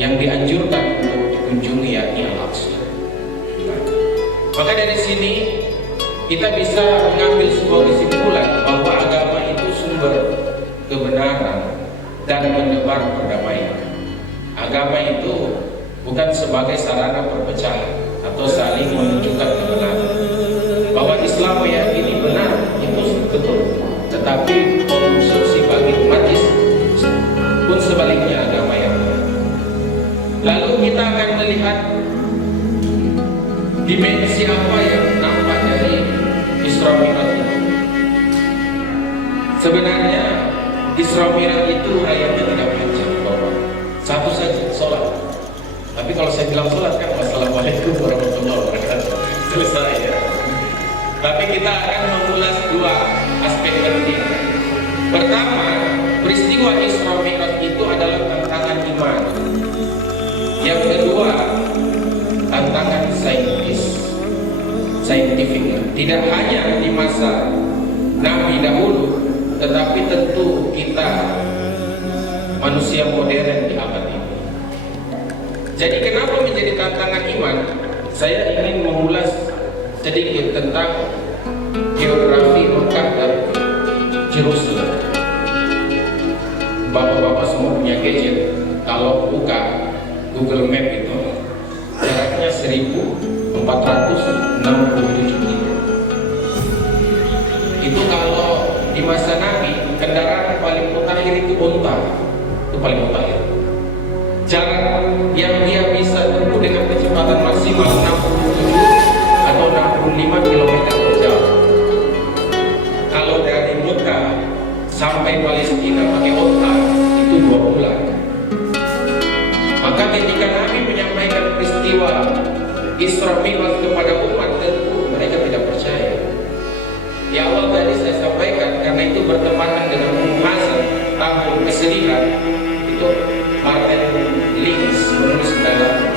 yang dianjurkan untuk dikunjungi, yakni Al-Aqsa. Maka dari sini kita bisa mengambil sebuah kesimpulan bahwa agama itu sumber kebenaran dan menebar perdamaian. Agama itu bukan sebagai sarana perpecahan atau saling menunjukkan kebenaran. Bahwa Islam meyakini benar itu betul, tetapi konsumsi bagi umat pun sebaliknya agama yang benar. Lalu kita akan melihat dimensi apa yang nampak dari Isra Mi'raj itu. Sebenarnya Isra Mi'raj itu ayatnya tidak panjang, Bapak. Satu saja, sholat. Tapi kalau saya bilang sholat kan wassalamualaikum warahmatullahi wabarakatuh, selesai ya. Tapi kita akan mengulas dua aspek penting. Pertama, peristiwa Isra Mi'raj itu adalah tantangan iman. Yang kedua, tantangan saintifik. Tidak hanya di masa Nabi dahulu, tetapi tentu kita manusia modern di abad ini. Jadi kenapa menjadi tantangan iman? Saya ingin mengulas sedikit tentang geografi Mekah dan Jerusalem. Bapak-bapak semua punya gadget. Kalau buka Google Map itu jaraknya 1467 km. Itu kalau di masa Nabi kendaraan paling mutakhir itu unta, itu paling mutakhir. Jarak yang dia bisa tempuh dengan kecepatan maksimal 67 atau 65 km per jam. Kalau dari Mekah sampai Palestina pakai unta itu 2 bulan. Maka ketika Nabi menyampaikan peristiwa Isra Mi'raj kepada umat, tentu mereka tidak percaya. Di awal tadi saya sampaikan, karena itu bertepatan dengan masa tahun kesedihan, itu Martin Lins menulis dalam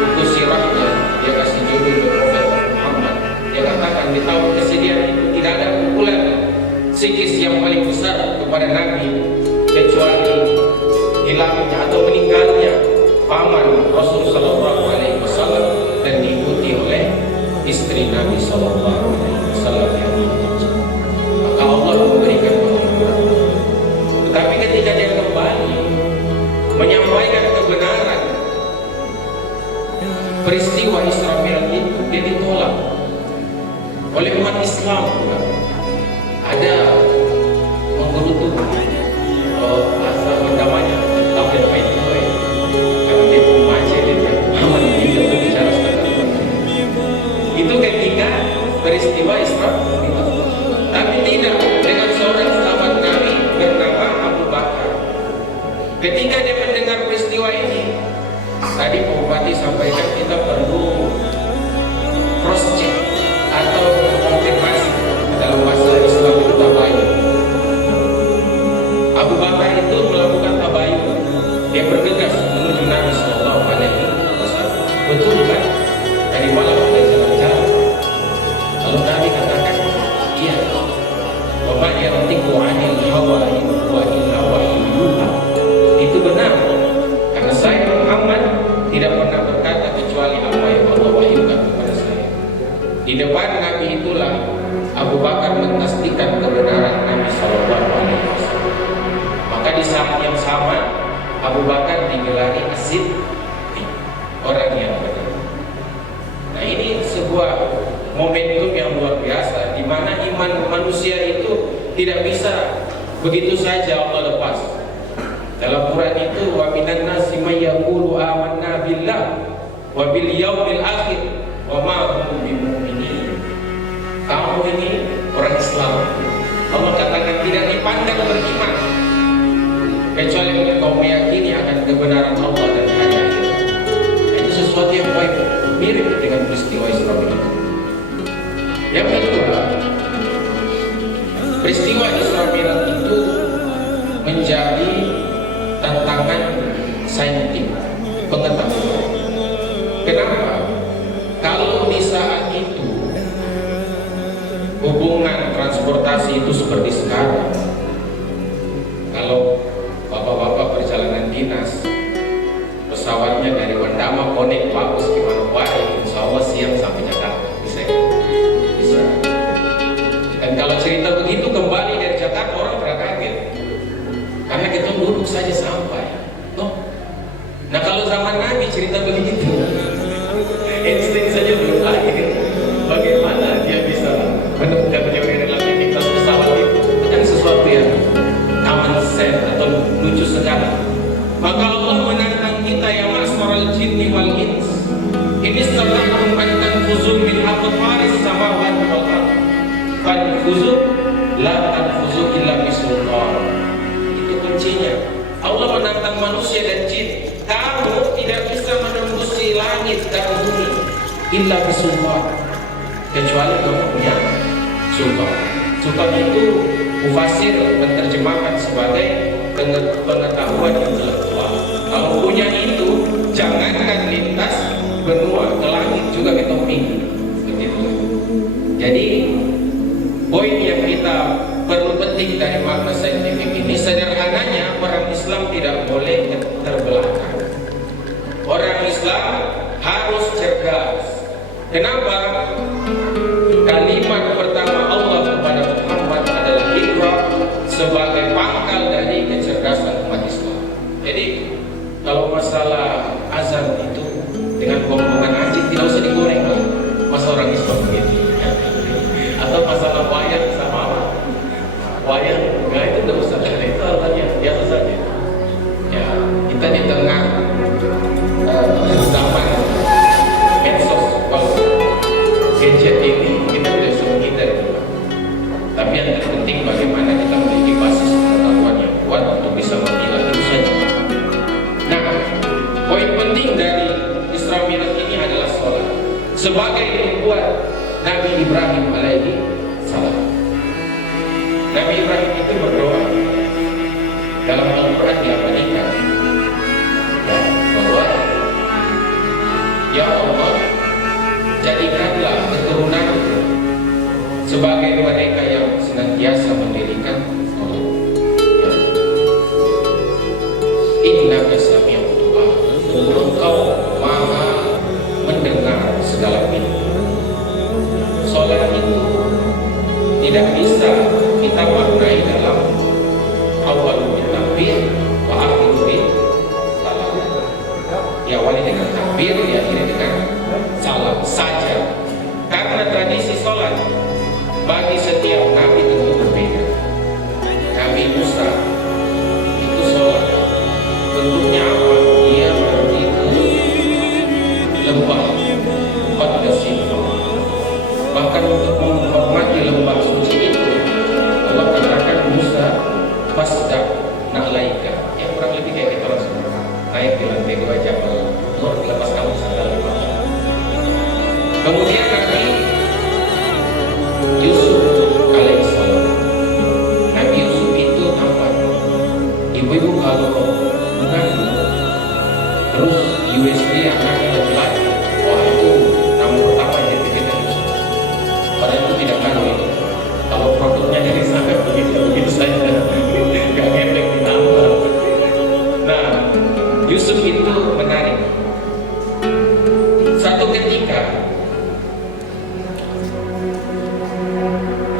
buku sirahnya, dia kasih judul The Prophet of Muhammad. Dia katakan di tahun kesedihan itu tidak ada pukulan psikis yang paling besar kepada Nabi kecuali hilangnya atau meninggalnya paman Rasul Sallallahu Alaihi Wasallam dan diikuti oleh istri Nabi Sallallahu Alaihi Wasallam yang diikuti. Maka Allah memberikan penghiburan. Tetapi ketika dia kembali menyampaikan kebenaran peristiwa Isra Mi'raj itu, dia ditolak oleh umat Islam juga. Ada menggerutu bahasa namanya apa itu karena dia pemace, dia Muhammad tidak berbicara sekarang. Itu ketika peristiwa Isra Mi'raj. Tapi tidak dengan seorang sahabat Nabi bernama Abu Bakar. Ketika dia mendengar peristiwa ini, tadi Pak Bupati sampaikan kita perlu cross check atau konfirmasi dalam bahasa Islam itu tabayun. Abu Bakar itu melakukan tabayun. Dia bergegas menuju Nabi Sallallahu Alaihi Wasallam. Betul kan? Tadi malam ada jalan-jalan. Lalu Nabi katakan, iya. Wa ma yantiqu 'anil hawa in huwa illa wahyun yuha. Itu benar. Karena saya Muhammad tidak pernah berkata kecuali apa yang Allah wahyukan kepada saya. Di depan Nabi itulah Abu Bakar mentasdiqkan kebenaran Nabi Sallallahu Alaihi Wasallam. Maka di saat yang sama Abu Bakar digelari As-Siddiq, orang yang benar. Nah, ini sebuah momentum yang luar biasa, di mana iman manusia itu tidak bisa begitu saja Allah lepas. Dalam Quran itu, wa minan nasi may yaqulu amanna billah wa bil yaumil akhir wa ma hum bimu'minin. Kamu ini orang Islam, Allah katakan tidak dipandang beriman kecuali engkau meyakini akan kebenaran Allah dan hari akhir. Itu sesuatu yang baik, mirip dengan peristiwa Isra Mi'raj. Yang kedua, peristiwa Isra Mi'raj itu menjadi tantangan saintifik pengetahuan. Kenapa? Kalau di saat itu hubungan transportasi itu seperti sekarang, kalau bapak-bapak perjalanan dinas, pesawatnya dari Wandama Connect bagus ke Manokwari, insya Allah siang sampai Jakarta, bisa. Dan kalau cerita begitu kembali dari Jakarta orang pada kaget, karena kita duduk saja sampai. Nah kalau zaman jinni wal ins in istata'tum an tanfuzu min aqtaris samawati wal ardh fanfuzu la tanfuzu illa bisultan. Itu kuncinya. Allah menantang manusia dan jin, kamu tidak bisa menembusi langit dan bumi illa bisultan, kecuali kamu punya sultan. Sultan itu mufasir menerjemahkan sebagai pengetahuan intelektual. Kalau punya itu, jangankan lintas benua ke langit juga kita tinggi. Seperti itu. Jadi poin yang kita perlu petik dari makna saintifik ini, sederhananya orang Islam tidak boleh terbelakang. Orang Islam harus cerdas. Kenapa? Kalimat pertama Allah kepada Muhammad adalah Iqra, sebagai pangkal dari kecerdasan umat Islam. Jadi kalau masalah azan itu dengan bohongan anjing tidak usah digoreng lah. Masa orang Islam begitu. Atau masalah wayang sama apa? Wayang enggak, itu tidak usah, itu artinya biasa saja. Ya, kita di tengah zaman medsos, kalau gadget ini kita tidak bisa menghindar. Tapi yang terpenting bagaimana kita memiliki basis pengetahuan yang kuat untuk bisa memilah itu saja. Nah, poin penting dari Isra Mi'raj ini adalah sholat. Sebagai pembuat Nabi Ibrahim alaihi salam. Nabi Ibrahim itu berdoa dalam Al-Quran diabadikan bahwa ya Allah, jadikanlah keturunanku sebagai mereka yang senantiasa mendirikan sholat. Innaka sami'ud du'a, Engkau maha mendengar segala pintu. Sholat itu tidak bisa kita maknai dalam awal takbir wa akhiru bil salam. Diawali dengan takbir, diakhiri dengan salam saja. Karena tradisi sholat bagi setiap nabi tentu berbeda. Nabi Musa itu sholat bentuknya apa? Dia pergi ke lembah Qaddasin. Bahkan untuk menghormati lembah suci itu, Allah katakan Musa fasda na'laika. Ya kurang lebih kayak kita langsung naik di lantai 2 Jabal Nur, lepas kamu sandal. Kemudian Nabi Yusuf alaihissalam. Nabi Yusuf itu nampak ibu-ibu kalau mengandung terus USB anaknya laki-laki, wah itu nama pertama yang dipikirkan Yusuf. Padahal itu tidak kandung itu. Kalau produknya dari sana begitu saja, nggak ngefek di nama. Nah, Yusuf itu menarik. Satu ketika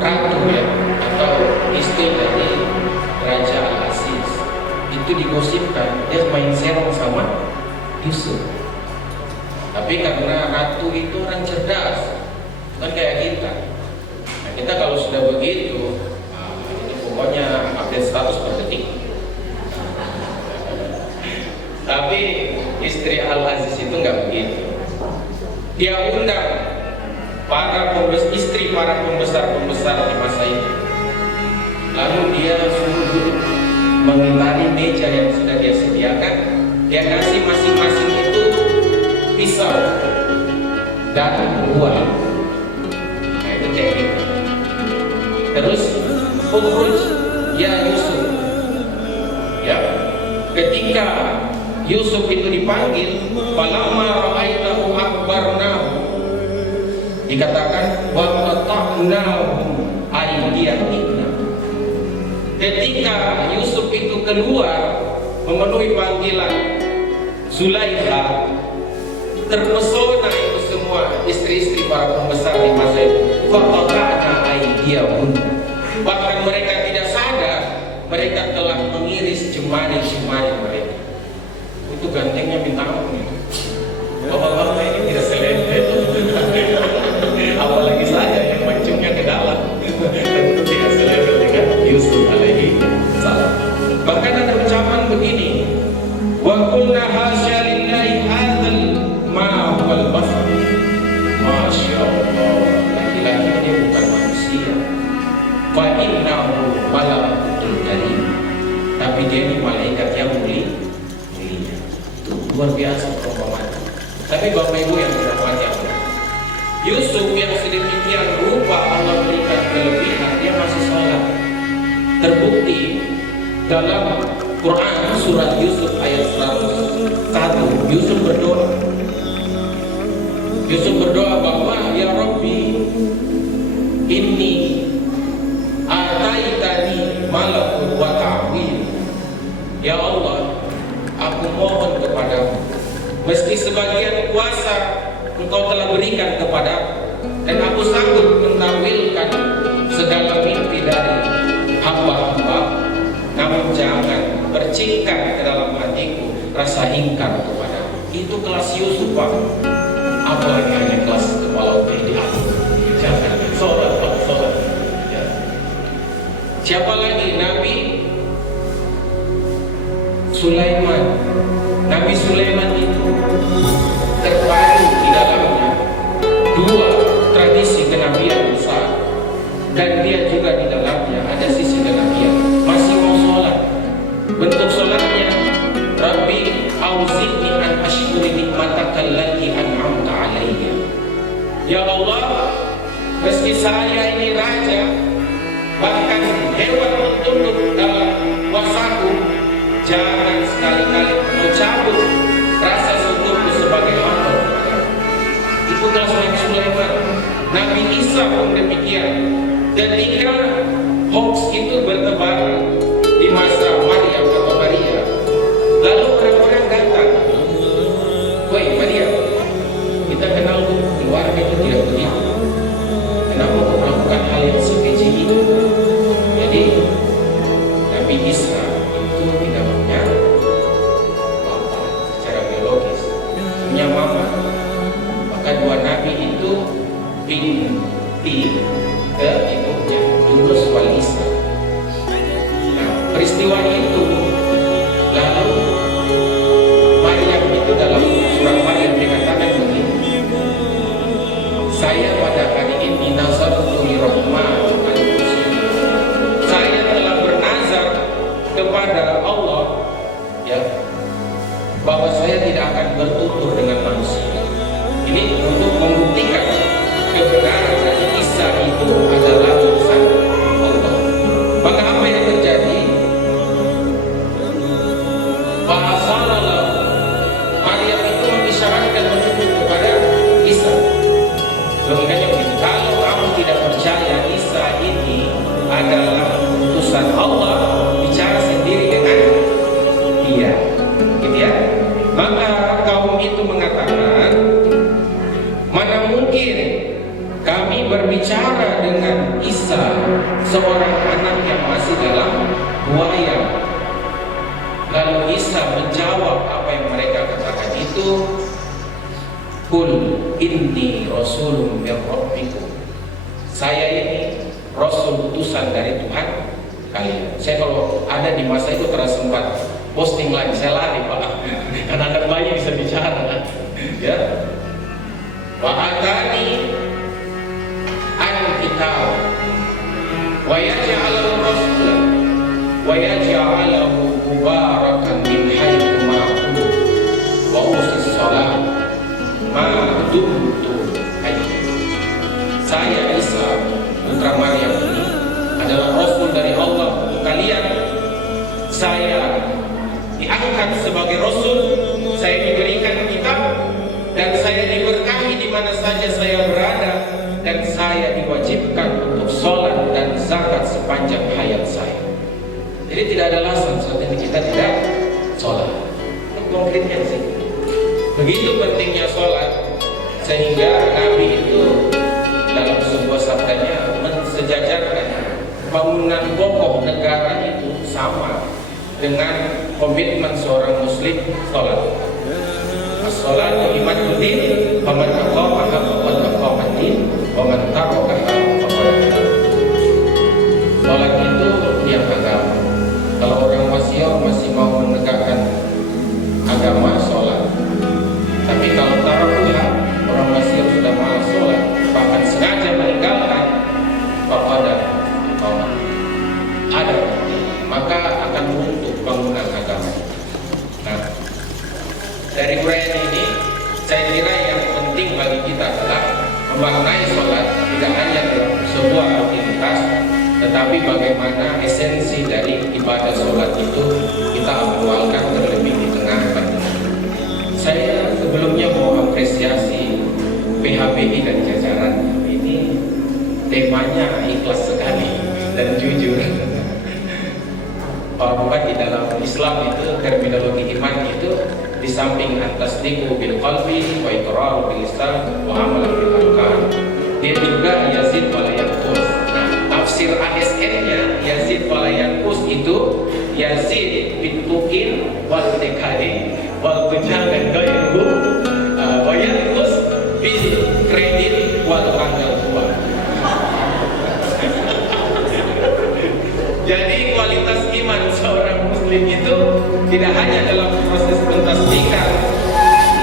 ratu ya, atau istri dari Raja Al-Aziz itu digosipkan dia main serong sama Yusuf. Tapi karena ratu itu orang cerdas, kan kayak kita. Nah, kita kalau sudah begitu, itu pokoknya update status per detik. Tapi istri Al-Aziz itu nggak begitu. Dia undang istri para pembesar di masa itu. Lalu dia suruh duduk mengitari meja yang sudah dia sediakan. Dia kasih masing-masing itu pisau dan buah. Nah itu tekniknya. Terus ukhruj ya Yusuf. Ya, ketika Yusuf itu dipanggil, falamma ra'aitahu akbarnahu, dikatakan wa qata'nahu aydiyahum. Ketika Yusuf itu keluar memenuhi panggilan Zulaikha, terpesona itu semua istri-istri para pembesar di masa itu. Fa qata'na aydiyahum. Bahkan mereka tidak sadar mereka telah mengiris jemari-jemari mereka. Itu gantengnya minta ampun itu. Bapak-bapak ini tidak selesai. Apalagi saya yang menciumnya ke dalam. Tentu tidak selesai dengan Yusuf alaihi salam. Bahkan ada ucapan begini, wa qulna hasya lillahi hadzal dia ini malaikat yang mulia. Itu luar biasa perumpamaan. Tapi Bapak Ibu yang dirahmati Allah, Yusuf yang sedemikian rupa Allah berikan kelebihan, dia masih sholat. Terbukti dalam Quran surat Yusuf ayat 101, Yusuf berdoa bahwa ya Rabbi inni ataitani malakut wa ta'wil. Ya Allah, aku mohon kepadamu, meski sebagian kuasa Engkau telah berikan kepadaku, dan aku sanggup menakwilkan segala mimpi dari hamba-hamba, namun jangan percikan ke dalam hatiku rasa ingkar kepadamu. Itu kelas Yusuf, Pak. Apalagi hanya kelas kepala di atas. Jangan sholat. Ya. Siapa lagi? Nabi Sulaiman. Nabi Sulaiman itu terpadu di dalamnya dua tradisi kenabian besar, dan dia juga di dalamnya ada sisi kenabian. Masih mau sholat, bentuk sholatnya Rabbi auzi'ni an ashkuri nikmataka allati an'amta alayya. Ya Allah, meski saya ini raja, bahkan hewan mentunduk dalam kuasaku, jangan sekali-kali mencabut rasa syukurku sebagai hamba. Itu kelas Nabi Sulaiman. Nabi Isa pun demikian. Ketika hoax itu bertebaran di masa Maryam atau Maria, lalu orang-orang datang, woi Maria, kita kenal keluarga itu tidak begitu. Kenapa kau melakukan hal yang sekeji itu? Jadi Nabi Isa itu tidak punya bapa secara biologis, punya mama. Maka dua nabi itu binti ke ibunya, Yunus wal Isa. Nah, peristiwa itu lalu Maryam itu dalam surat Maryam dikatakan begini, saya pada hari ini nazartu lirahman, saya telah bernazar kepada Allah, ya, bahwa saya tidak akan bertutur dengan manusia. Ini untuk membuktikan kebenaran dari Isa itu adalah utusan Allah. Maka apa yang terjadi? Bahasalalah Maryam itu mengisyaratkan menunjuk kepada Isa. Logikanya begini, kalau kamu tidak percaya Isa ini adalah utusan Allah, bicara sendiri dengan dia, gitu ya. Maka kaum itu mengatakan, mana mungkin kami berbicara dengan Isa, seorang anak yang masih dalam buaya. Lalu Isa menjawab apa yang mereka katakan itu, Qul inni rasulun min rabbikum. Saya ini rasul utusan dari Tuhan kalian. Saya kalau ada di masa itu terus sempat posting lagi, saya lari Pak. Karena anak bayi bisa bicara, ya. Wa atani an kitab wa yaj'alahu rasulan wa yaj'alahu mubarakan min haitsu ma kuntu wa usis salat ma dumtu hayya. Saya Isa putra Maryam ini adalah rasul dari Allah untuk kalian. Saya diangkat sebagai rasul, saya diberikan kitab, dan saya diberkahi di mana saja saya berada, dan saya diwajibkan untuk sholat dan zakat sepanjang hayat saya. Jadi tidak ada alasan saat ini kita tidak sholat. Itu konkretnya sih. Begitu pentingnya sholat, sehingga Nabi itu dalam sebuah sabdanya mensejajarkan bangunan pokok negara itu sama dengan komitmen seorang muslim sholat. As-sholatu imaduddin din, faman aqamaha faqad aqama din, wa man tarakaha faqad hadar. Sholat itu tiang agama. Kalau orang masih mau menegakkan agama, sholat. Tapi kalau taruhlah orang Mesir sudah malas sholat, bahkan sengaja meninggalkan, faqad aqama, ada, maka akan runtuh bangunan tetapi bagaimana esensi dari ibadah sholat itu kita aktualkan terlebih di tengah pandemi. Saya sebelumnya mau apresiasi PHBI dan jajarannya. Ini temanya ikhlas sekali dan jujur. Bahwa di dalam Islam itu terminologi iman itu di samping antasdiqu bil qalbi wa iqraru bil lisan wa amal bil arkan, dia juga yazid wa la yanqus. Nah, tafsir ASN-nya yazid wa la yanqus itu yazid bituqin wal tikadi wal qidam dan ghairuhu wa yanqus bil kredit wal tanggal tua. Jadi kualitas iman seorang muslim itu tidak hanya dalam proses pentasdikan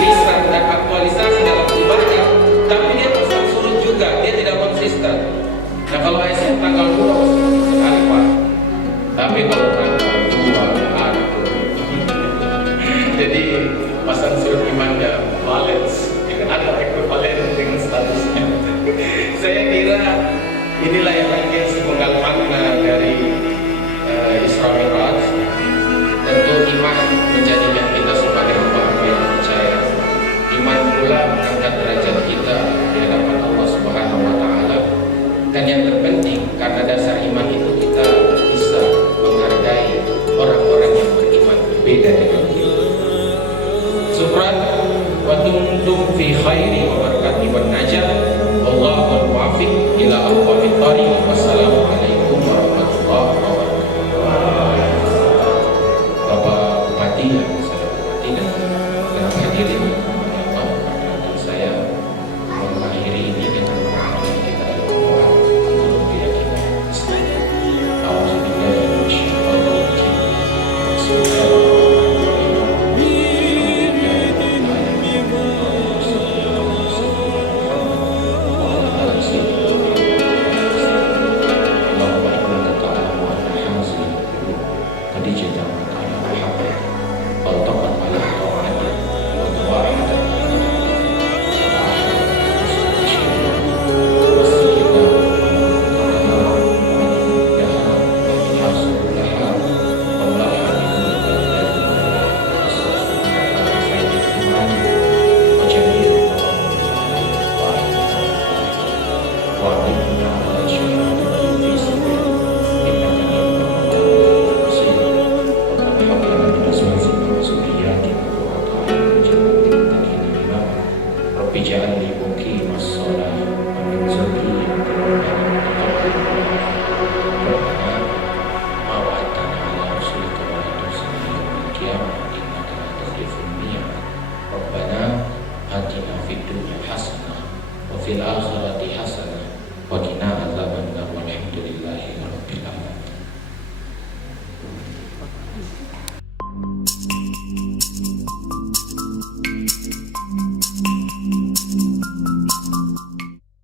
lisan dan aktualisasi dalam ibadah, tapi dia pasang surut juga, dia tidak konsisten. Nah kalau ASN tanggal 2 sekali Pak, tapi kalau tanggal 2 aduh. Jadi pasang surut imannya balance atau ekvivalen dengan statusnya. Saya kira inilah yang bagian sepenggal makna dari Isra Mi'raj. Tentu iman menjadikan kita sebagai hamba-hamba yang percaya. Iman pula mengangkat derajat kita di hadapan Allah Subhanahu wa taala. Dan yang terpenting karena dasar iman itu kita bisa menghargai orang-orang yang beriman berbeda dengan kita. Syukran wa tumtum fi khairi wa barakati wan najah. Wallahul muwaffiq ila aqwamit thariq. Wassalamualaikum warahmatullahi wabarakatuh. Bapak Bupati yang saya hormati dan telah hadirin, saya mengakhiri ini dengan mengakhiri kita berdoa untuk keyakinan Islam. Alhamdulillah, atina fid dunya hasanah wa fil akhirati hasanah wa qina